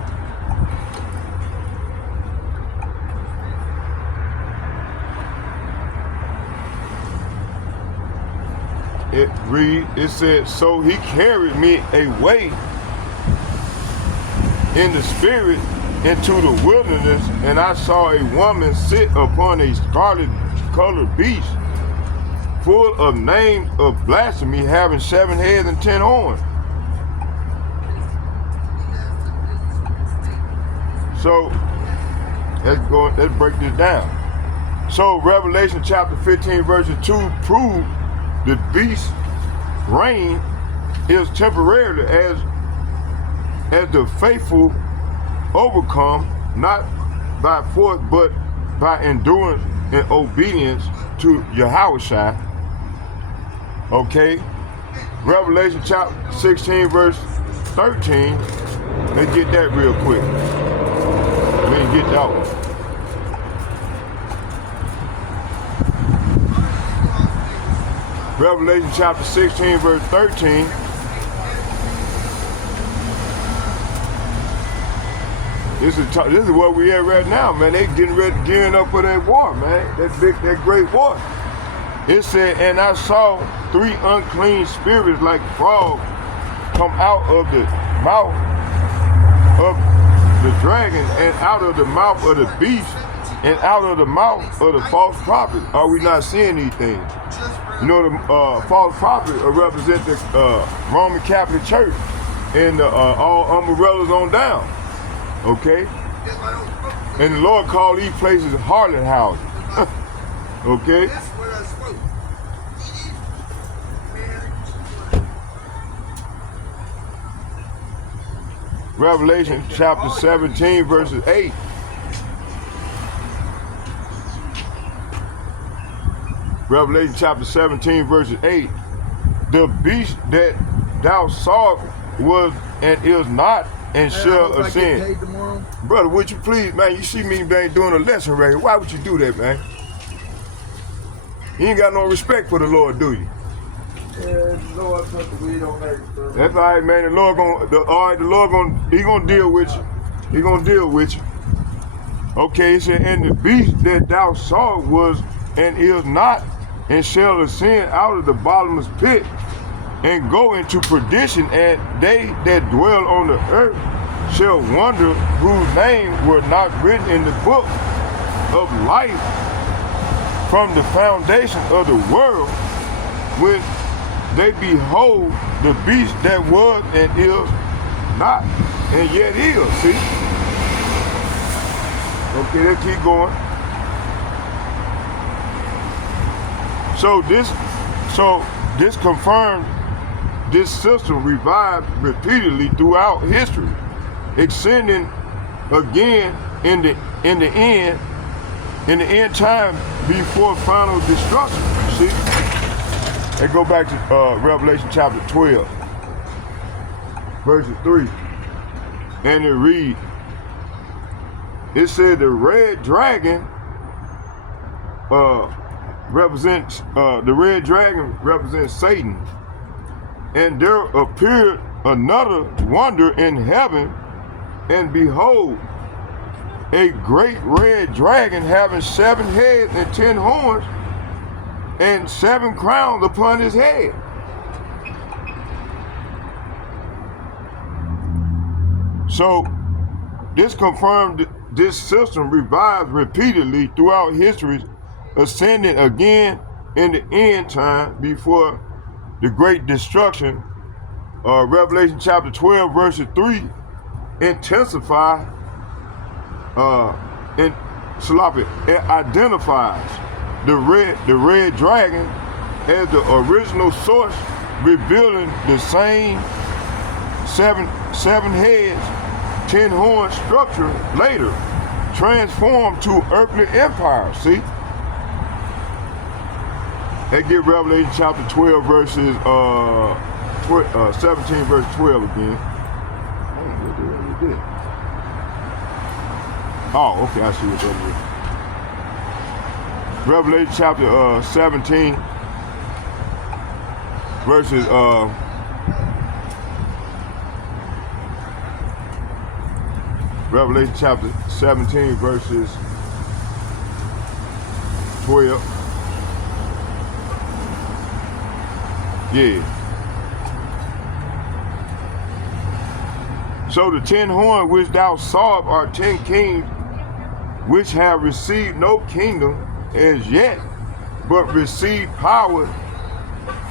It said, so he carried me away in the spirit into the wilderness, and I saw a woman sit upon a scarlet colored beast, full of names of blasphemy, having 7 heads and 10 horns. So let's break this down. So Revelation chapter 15 verses 2 prove the beast's reign is temporarily as the faithful overcome, not by force but by endurance and obedience to Yahushua. Okay? Revelation chapter 16 verse 13. Let's get that real quick. We didn't get that one. Revelation chapter 16 verse 13. This is where we at right now, man. They gearing up for that war, man. That great war. It said, and I saw 3 unclean spirits like frogs come out of the mouth of the dragon, and out of the mouth of the beast, and out of the mouth of the false prophet. Are we not seeing these things? You know, the false prophet represent the Roman Catholic Church and all umbrellas on down. Okay? And the Lord called these places harlot houses. Okay? Revelation chapter 17 verses 8. Revelation chapter 17 verses 8. The beast that thou sawest was and is not and shall ascend. Brother, would you please, man, you see me, man, doing a lesson right here. Why would you do that, man? You ain't got no respect for the Lord, do you? Yeah, the Lord put the weed on that, bro. That's all right, man. The Lord gonna deal with you. He gonna deal with you. Okay, it said, and the beast that thou sawest was and is not and shall ascend out of the bottomless pit and go into perdition, and they that dwell on the earth shall wonder whose names were not written in the book of life from the foundation of the world, when they behold the beast that was and is not and yet is. See? Okay, let's keep going. So this confirmed this system revived repeatedly throughout history, extending again in the end time before final destruction. See? They go back to Revelation chapter 12, verses 3. And it read, it said the red dragon represents Satan. And there appeared another wonder in heaven, and behold, a great red dragon having 7 heads and 10 horns, and 7 crowns upon his head. So this confirmed this system revived repeatedly throughout history, ascending again in the end time before the great destruction. Revelation chapter 12 verses 3 intensify and it identifies the red dragon as the original source, revealing the same seven heads, 10 horn structure later transformed to earthly empire. See? They get Revelation chapter 12 verses 17 verse 12 again. Oh, okay, I see what's over here. Revelation chapter 17 verses Revelation chapter 17 verses 12. Yeah. So the 10 horns which thou sawest are 10 kings, which have received no kingdom as yet, but received power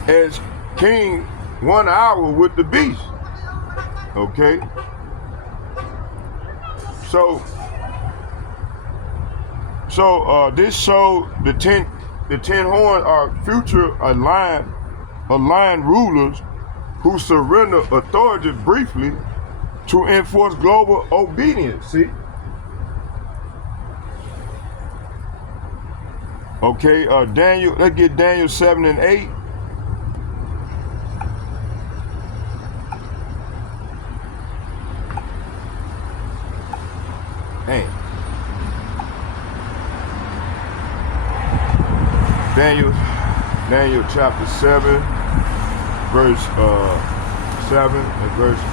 as king 1 hour with the beast. Okay? So this shows the 10 horns are future aligned rulers who surrender authority briefly to enforce global obedience. See? Okay, Daniel, let's get Daniel 7 and 8. Hey. Daniel chapter 7, verse 7 and verse 8.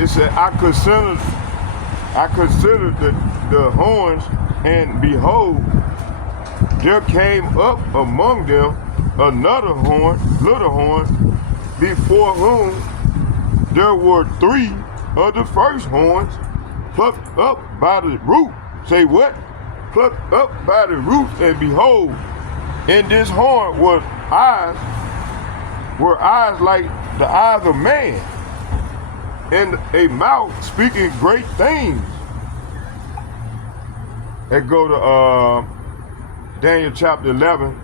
It said, I considered the horns, and behold, there came up among them another horn, little horn, before whom there were 3 of the first horns plucked up by the root. Say what? Plucked up by the roots, and behold, in this horn were eyes like the eyes of man, and a mouth speaking great things. Let's go to Daniel chapter 11,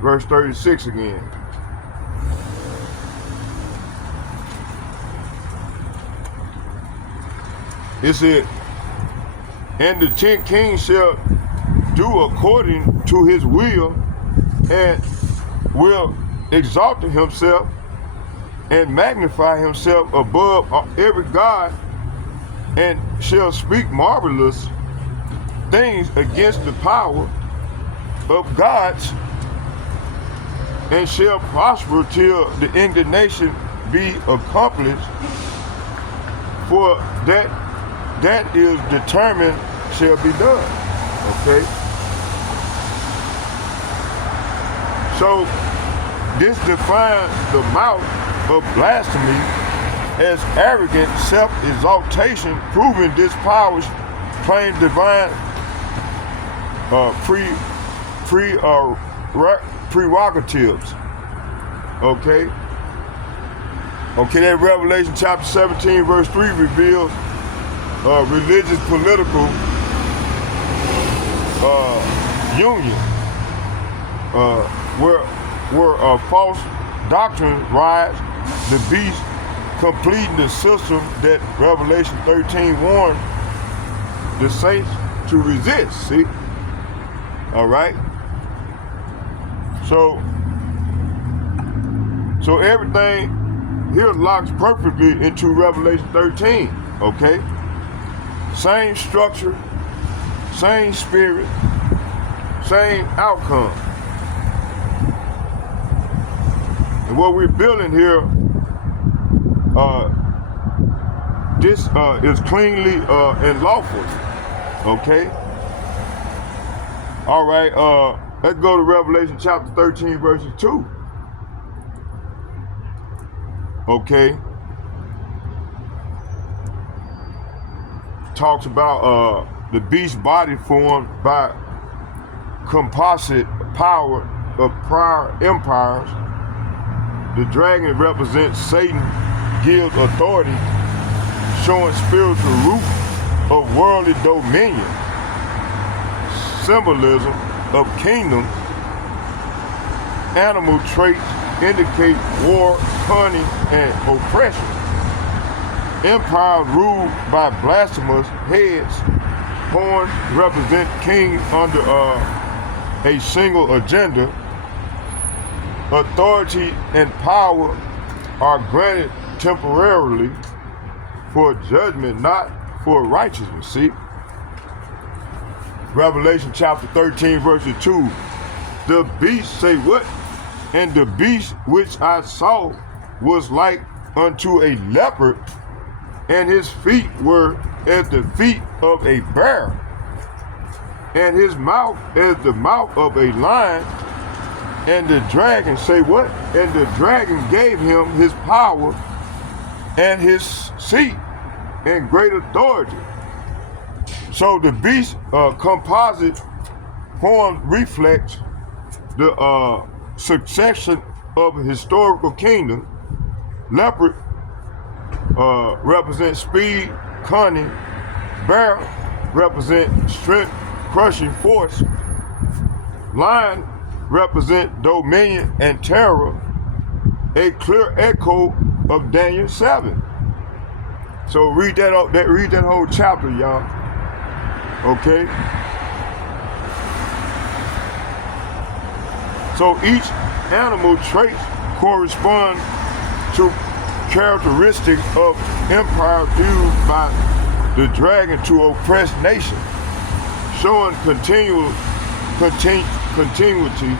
verse 36 again. It said, and the 10 kings shall do according to his will, and will exalt himself and magnify himself above every god, and shall speak marvelous things against the power of gods, and shall prosper till the indignation be accomplished, for that is determined shall be done. Okay? So this defines the mouth of blasphemy as arrogant self-exaltation, proving this power claims divine prerogatives. Okay? Okay, that Revelation chapter 17, verse 3 reveals religious political union, where false doctrine rides the beast, completing the system that Revelation 13 warned the saints to resist. See? All right. So everything here locks perfectly into Revelation 13. Okay. Same structure, same spirit, same outcome. And what we're building here, this is cleanly and lawful. Okay. All right. Let's go to Revelation chapter 13, verses 2. Okay. Talks about the beast body formed by composite power of prior empires. The dragon represents Satan, gives authority, showing spiritual root of worldly dominion, symbolism of kingdom. Animal traits indicate war, cunning, and oppression. Empire ruled by blasphemous heads. Horns represent kings under a single agenda. Authority and power are granted temporarily for judgment, not for righteousness. See? Revelation chapter 13, verses 2. The beast say what? And the beast which I saw was like unto a leopard, and his feet were as the feet of a bear, and his mouth as the mouth of a lion. And the dragon, say what? And the dragon gave him his power and his seat and great authority. So the beast composite form reflects the succession of a historical kingdom. Leopard represents speed, cunning. Bear represents strength, crushing force. Lion represent dominion and terror, a clear echo of Daniel 7. So read that whole chapter, y'all. Okay? So each animal trait corresponds to characteristics of empire used by the dragon to oppress nations, showing continuity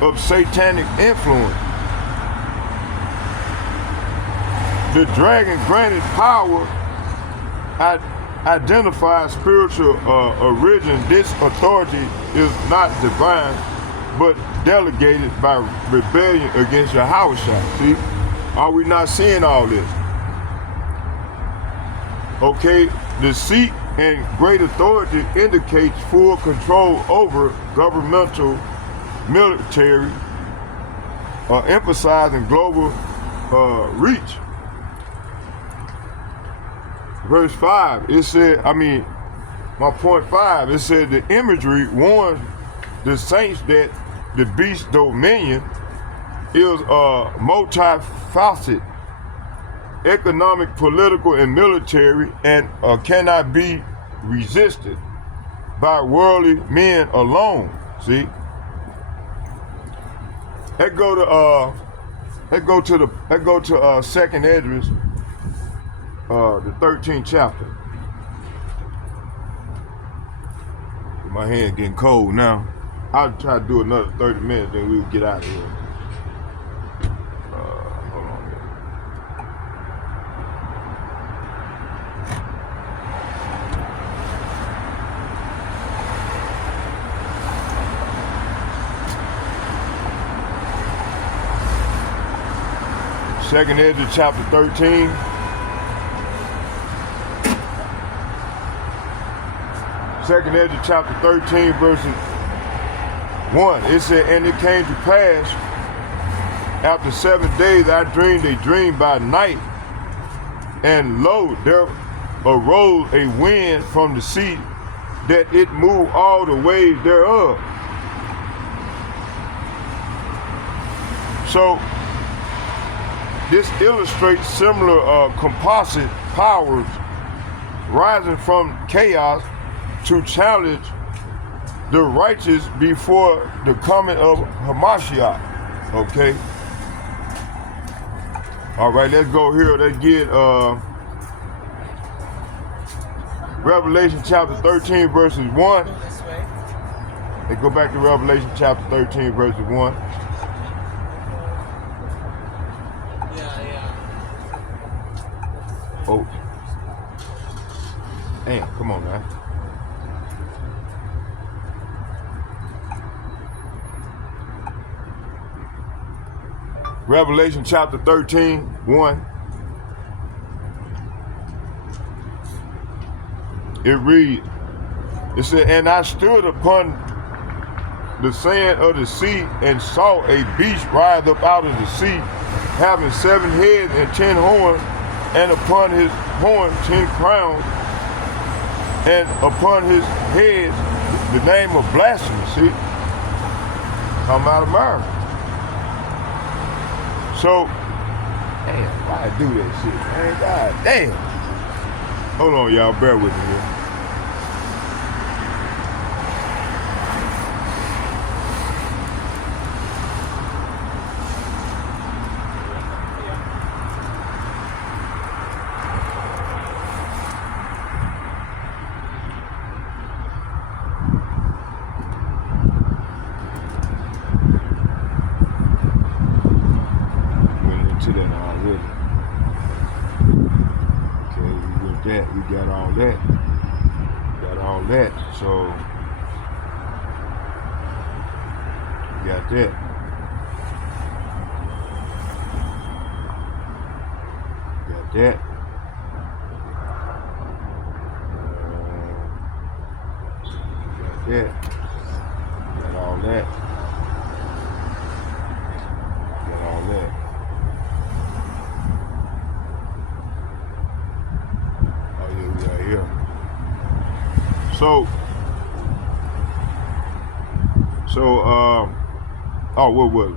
of satanic influence. The dragon granted power identifies spiritual origin. This authority is not divine, but delegated by rebellion against Yahushua. See, are we not seeing all this? Okay, the seat and great authority indicates full control over governmental, military, emphasizing global reach. Verse 5, it said, my point 5, it said the imagery warns the saints that the beast's dominion is multifaceted, economic, political, and military, and cannot be resisted by worldly men alone. See, let's go to Second Esdras, the 13th chapter. My hand getting cold now. I'll try to do another 30 minutes, then we'll get out of here. Hold on here. Second Esdras chapter 13. Second Esdras chapter 13, verses 1. It said, and it came to pass after 7 days I dreamed a dream by night, and lo, there arose a wind from the sea, that it moved all the waves thereof. So this illustrates similar composite powers rising from chaos to challenge the righteous before the coming of Hamashiach. Okay. All right, let's go here. Let's get Revelation chapter 13, verses 1. Let's go back to Revelation chapter 13, verses 1. Oh. Damn, come on, man. Revelation chapter 13, 1. It reads, it said, and I stood upon the sand of the sea and saw a beast rise up out of the sea, having 7 heads and 10 horns, and upon his horns 10 crowns, and upon his head the name of blasphemy. See? Come out of America. So, damn, why I do that shit, man? God damn. Hold on, y'all, bear with me here. We got all that. Got all that. So we got that. Got that. Got that. Got all that. Got all that. Oh, what was it?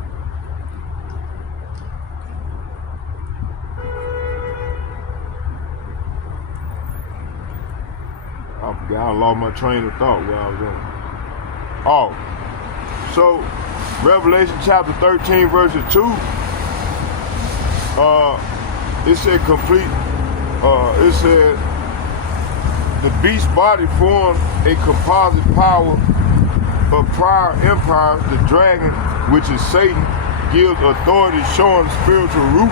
I forgot, I lost my train of thought where I was on. Oh, so Revelation chapter 13, verses 2, it said complete, it said, the beast's body formed a composite power of prior empires. The dragon, which is Satan, gives authority, showing spiritual root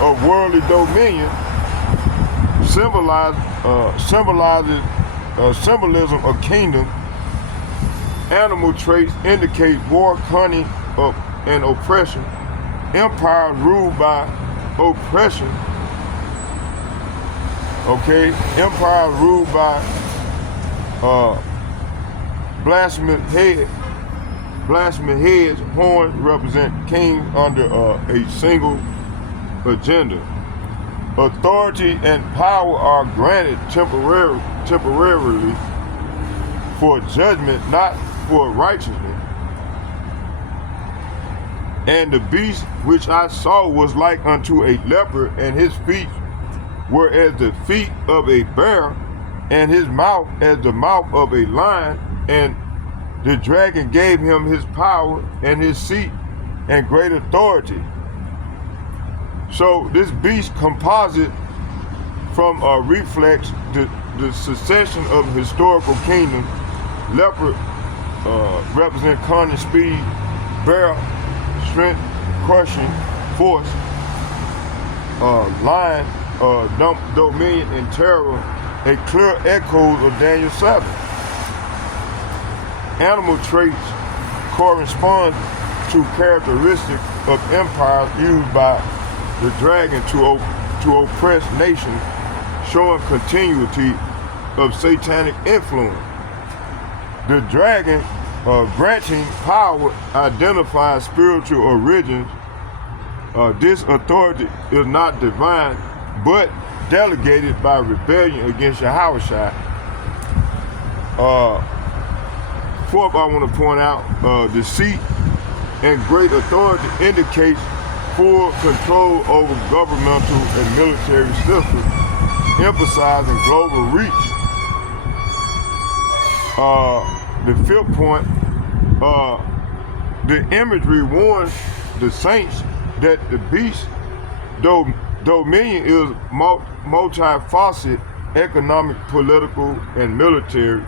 of worldly dominion, symbolism of kingdom. Animal traits indicate war, cunning, and oppression. Empires ruled by oppression. Okay, empire ruled by blasphemous heads. Horns represent kings under a single agenda. Authority and power are granted temporarily for judgment, not for righteousness. And the beast which I saw was like unto a leopard, and his feet were as the feet of a bear, and his mouth as the mouth of a lion. And the dragon gave him his power and his seat and great authority. So this beast composite from a reflex the succession of historical kingdoms. Leopard represent cunning, speed. Bear, strength, crushing, force. Lion, dominion and terror, a clear echo of Daniel 7. Animal traits correspond to characteristics of empires used by the dragon to oppress nations, showing continuity of satanic influence. The dragon, granting power, identifies spiritual origins This authority is not divine, but delegated by rebellion against Yahushua. Fourth, I want to point out deceit and great authority indicates full control over governmental and military systems, emphasizing global reach. The fifth point, the imagery warns the saints that the beast dominion is multifaceted, economic, political, and military,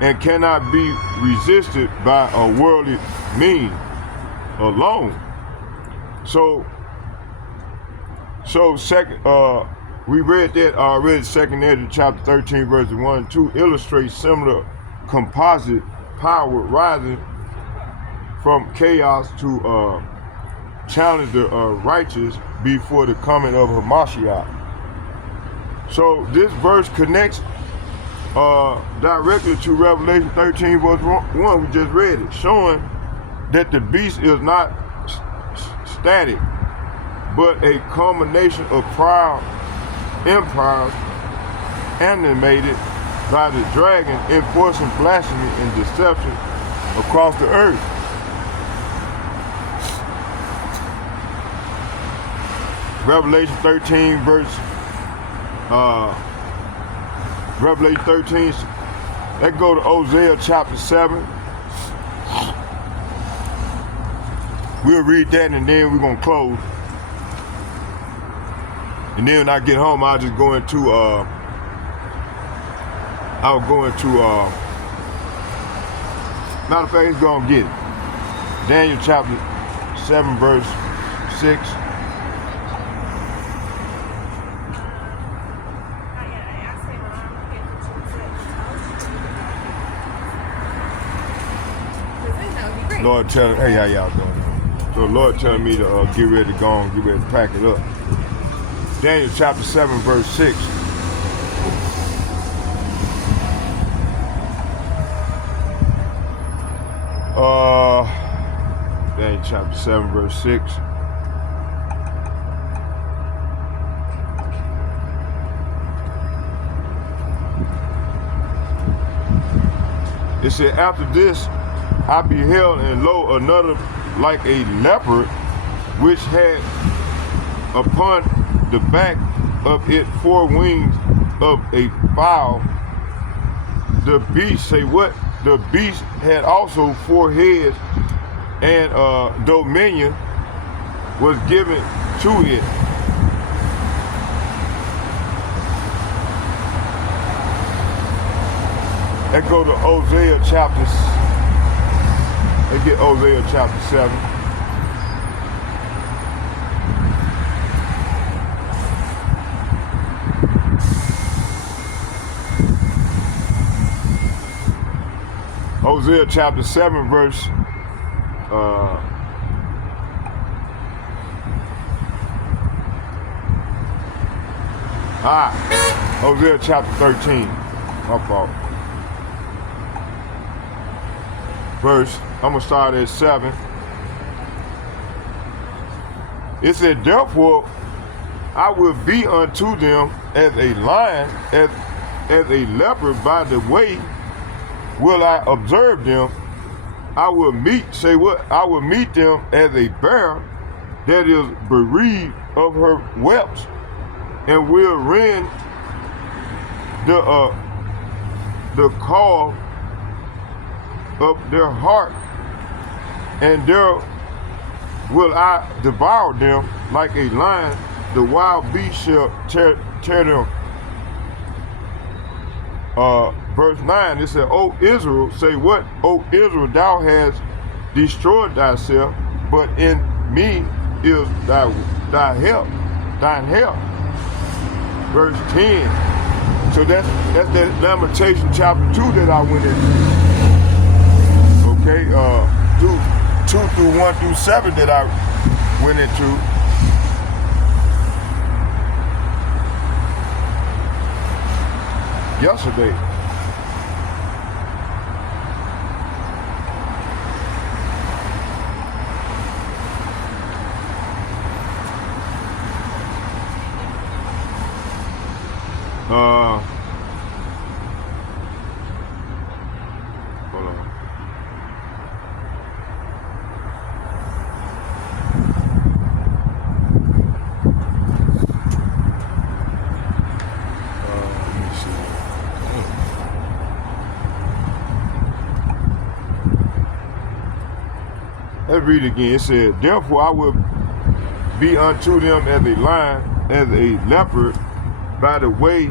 and cannot be resisted by a worldly means alone. So second, we read that already. 2nd Ezra chapter 13, verses 1 and 2 illustrates similar composite power rising from chaos to challenge the righteous before the coming of Hamashiach. So this verse connects directly to Revelation 13 verse 1, we just read it, showing that the beast is not static, but a culmination of prior empires animated by the dragon enforcing blasphemy and deception across the earth. Revelation 13 verse Revelation 13, let's go to Hosea chapter 7. We'll read that and then we're gonna close. And then when I get home, I'll just go into matter of fact, he's gonna get it. Daniel chapter 7 verse 6. Lord tell, hey, how y'all doing? So the Lord telling me to get ready to go and get ready to pack it up. Daniel chapter 7 verse 6. Daniel chapter 7 verse 6. It said, after this I beheld, and lo, another like a leopard, which had upon the back of it 4 wings of a fowl. The beast, say what? The beast had also 4 heads, and dominion was given to it. Let's go to Hosea chapter. Let's get Hosea chapter 7. Hosea chapter 7 verse Hosea chapter 13. My fault. Verse, I'm gonna start at 7. It said, therefore I will be unto them as a lion, as a leopard by the way will I observe them. I will meet, say what? I will meet them as a bear that is bereaved of her whelps, and will rend the call of their heart, and there will I devour them like a lion. The wild beast shall tear them. Verse 9, it said, O Israel, say what? O Israel, thou hast destroyed thyself, but in me is thy help, thine help. Verse 10. So that's that Lamentation chapter 2 that I went into. Okay, 2 through 1 through 7 that I went into. Yesterday. Hold on. Let me see. Let's read it again. It said, therefore I will be unto them as a lion, as a leopard, by the way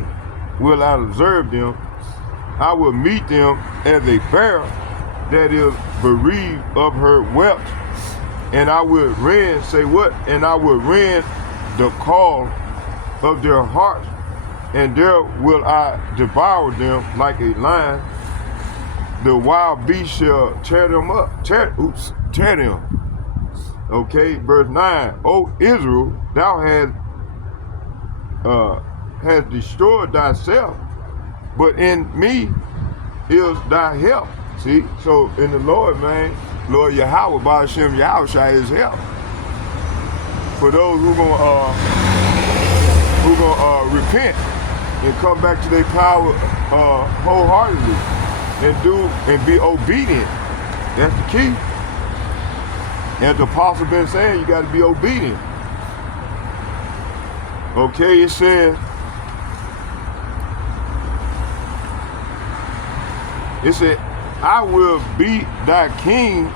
will I observe them. I will meet them as a bear that is bereaved of her whelps, and I will rend, say what? And I will rend the call of their hearts, and there will I devour them like a lion. The wild beast shall tear them up, tear them. Okay, verse 9. O Israel, thou hast destroyed thyself, but in me is thy help. See, so in the Lord, man, Lord Yahweh, Baal Shem Yahushua is help. For those who gonna repent and come back to their power wholeheartedly and be obedient. That's the key. As the apostle been saying, you got to be obedient. Okay, it says, I will be thy king.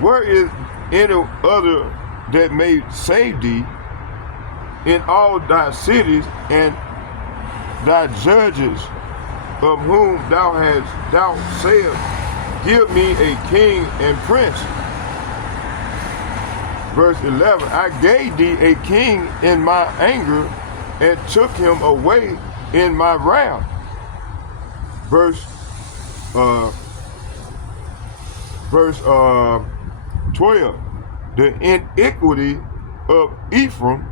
Where is any other that may save thee in all thy cities, and thy judges of whom thou sayest, give me a king and prince. Verse 11, I gave thee a king in my anger and took him away in my wrath. Verse 12, the iniquity of Ephraim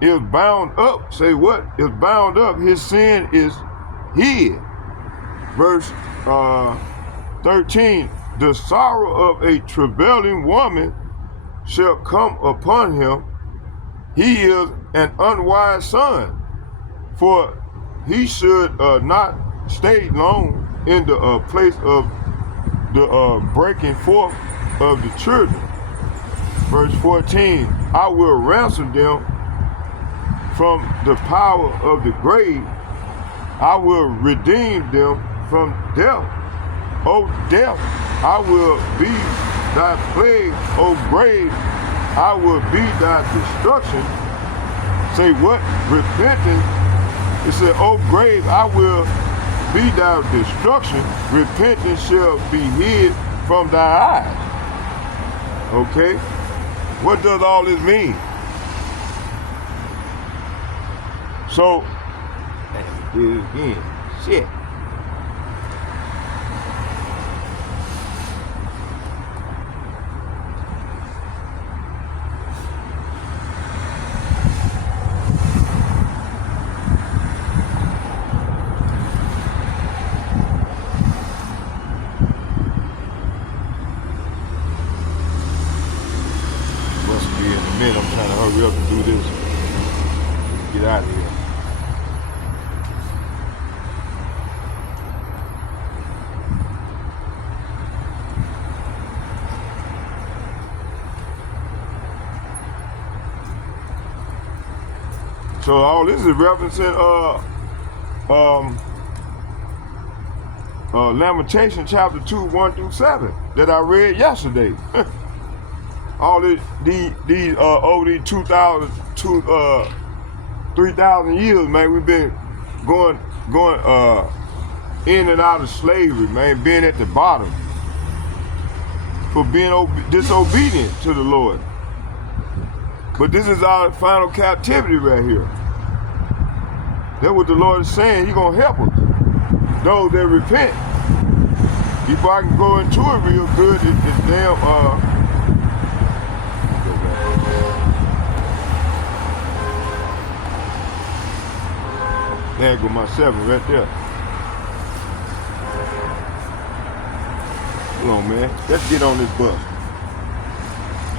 is bound up. Say what? Is bound up. His sin is hid. Verse 13, the sorrow of a travailing woman shall come upon him. He is an unwise son, for he should not stay long in the place of the breaking forth of the children. Verse 14, I will ransom them from the power of the grave. I will redeem them from death. O death, I will be thy plague. O grave, I will be thy destruction. Say what? Repentance. It said, O grave, I will be thy destruction. Repentance shall be hid from thy eyes. Okay? What does all this mean? So, do it again. Shit. I'm trying to hurry up and do this. Get out of here. So all this is referencing Lamentation chapter 2, 1 through 7 that I read yesterday. All these over these 3,000 years, man, we've been going in and out of slavery, man, being at the bottom for being disobedient to the Lord. But this is our final captivity right here. That's what the Lord is saying. He's gonna help us, those that repent. Before I can go into it real good, it's damn there go my 7 right there. Come on, man. Let's get on this bus.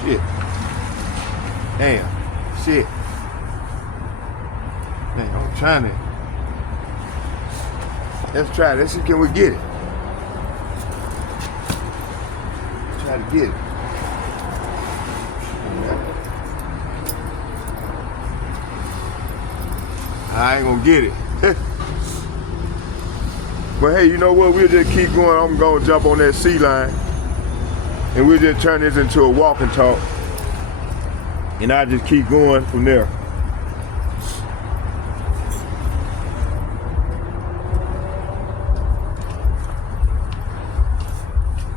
Shit. Damn. Shit. Damn, I'm trying to Let's try it. Let's see, can we get it? Try to get it. I ain't gonna get it. But hey, you know what? We'll just keep going. I'm gonna jump on that sea line and we'll just turn this into a walk and talk. And I just keep going from there.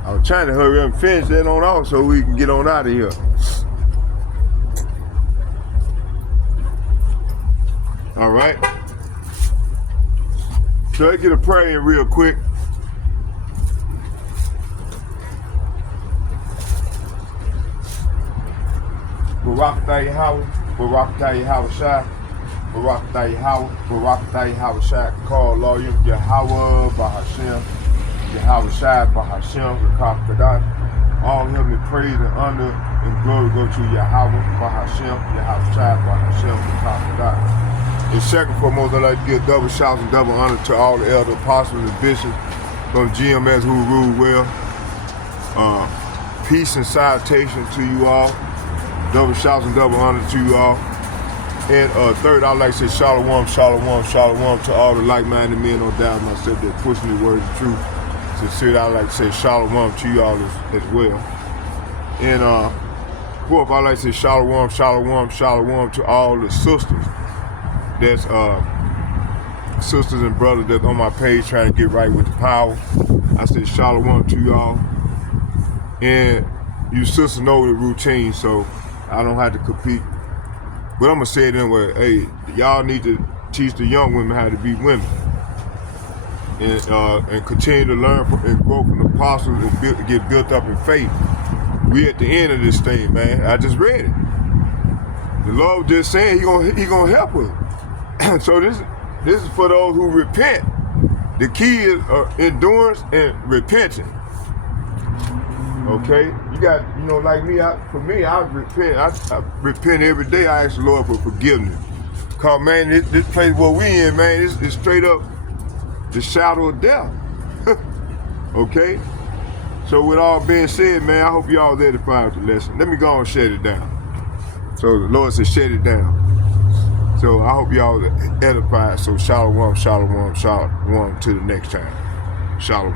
I was trying to hurry up and finish that on off so we can get on out of here. All right. So let's get a prayer in real quick. Barakatah Yahweh, Barakatah Yahweh Shai, Barakatah Yahweh, Barakatah Yahweh Shai, call lawyer, Yahweh Bahashem, Yahweh Shai Bahashem, Rakaf all heavenly praise and honor and glory go to Yahweh Bahashem, Yahweh Shai Bahashem, Rakaf. And second foremost, I'd like to give double shouts and double honor to all the elder apostles and bishops from GMS who rule well. Peace and salutation to you all. Double shouts and double honor to you all. And third, I'd like to say shalom, shalom, shalom to all the like-minded men on down myself that pushing the words of truth. Sincerely, I'd like to say shalom to you all as well. And fourth, I'd like to say shalom, shalom, shalom to all the sisters. That's sisters and brothers that's on my page trying to get right with the power. I say shalom to y'all. And you sisters know the routine, so I don't have to compete. But I'm gonna say it anyway, hey, y'all need to teach the young women how to be women. And continue to learn from, and grow from the apostles and get built up in faith. We at the end of this thing, man. I just read it. The Lord just saying he gonna help us. So this is for those who repent. The key is endurance and repenting. Okay, you got, you know, like me. For me, I repent. I repent every day. I ask the Lord for forgiveness. Cause man, this place where we in, man, it's straight up the shadow of death. Okay. So with all being said, man, I hope y'all was edified with the lesson. Let me go and shut it down. So the Lord said, shut it down. So I hope y'all edified. So shalom, shalom, shalom to the next time. Shalom.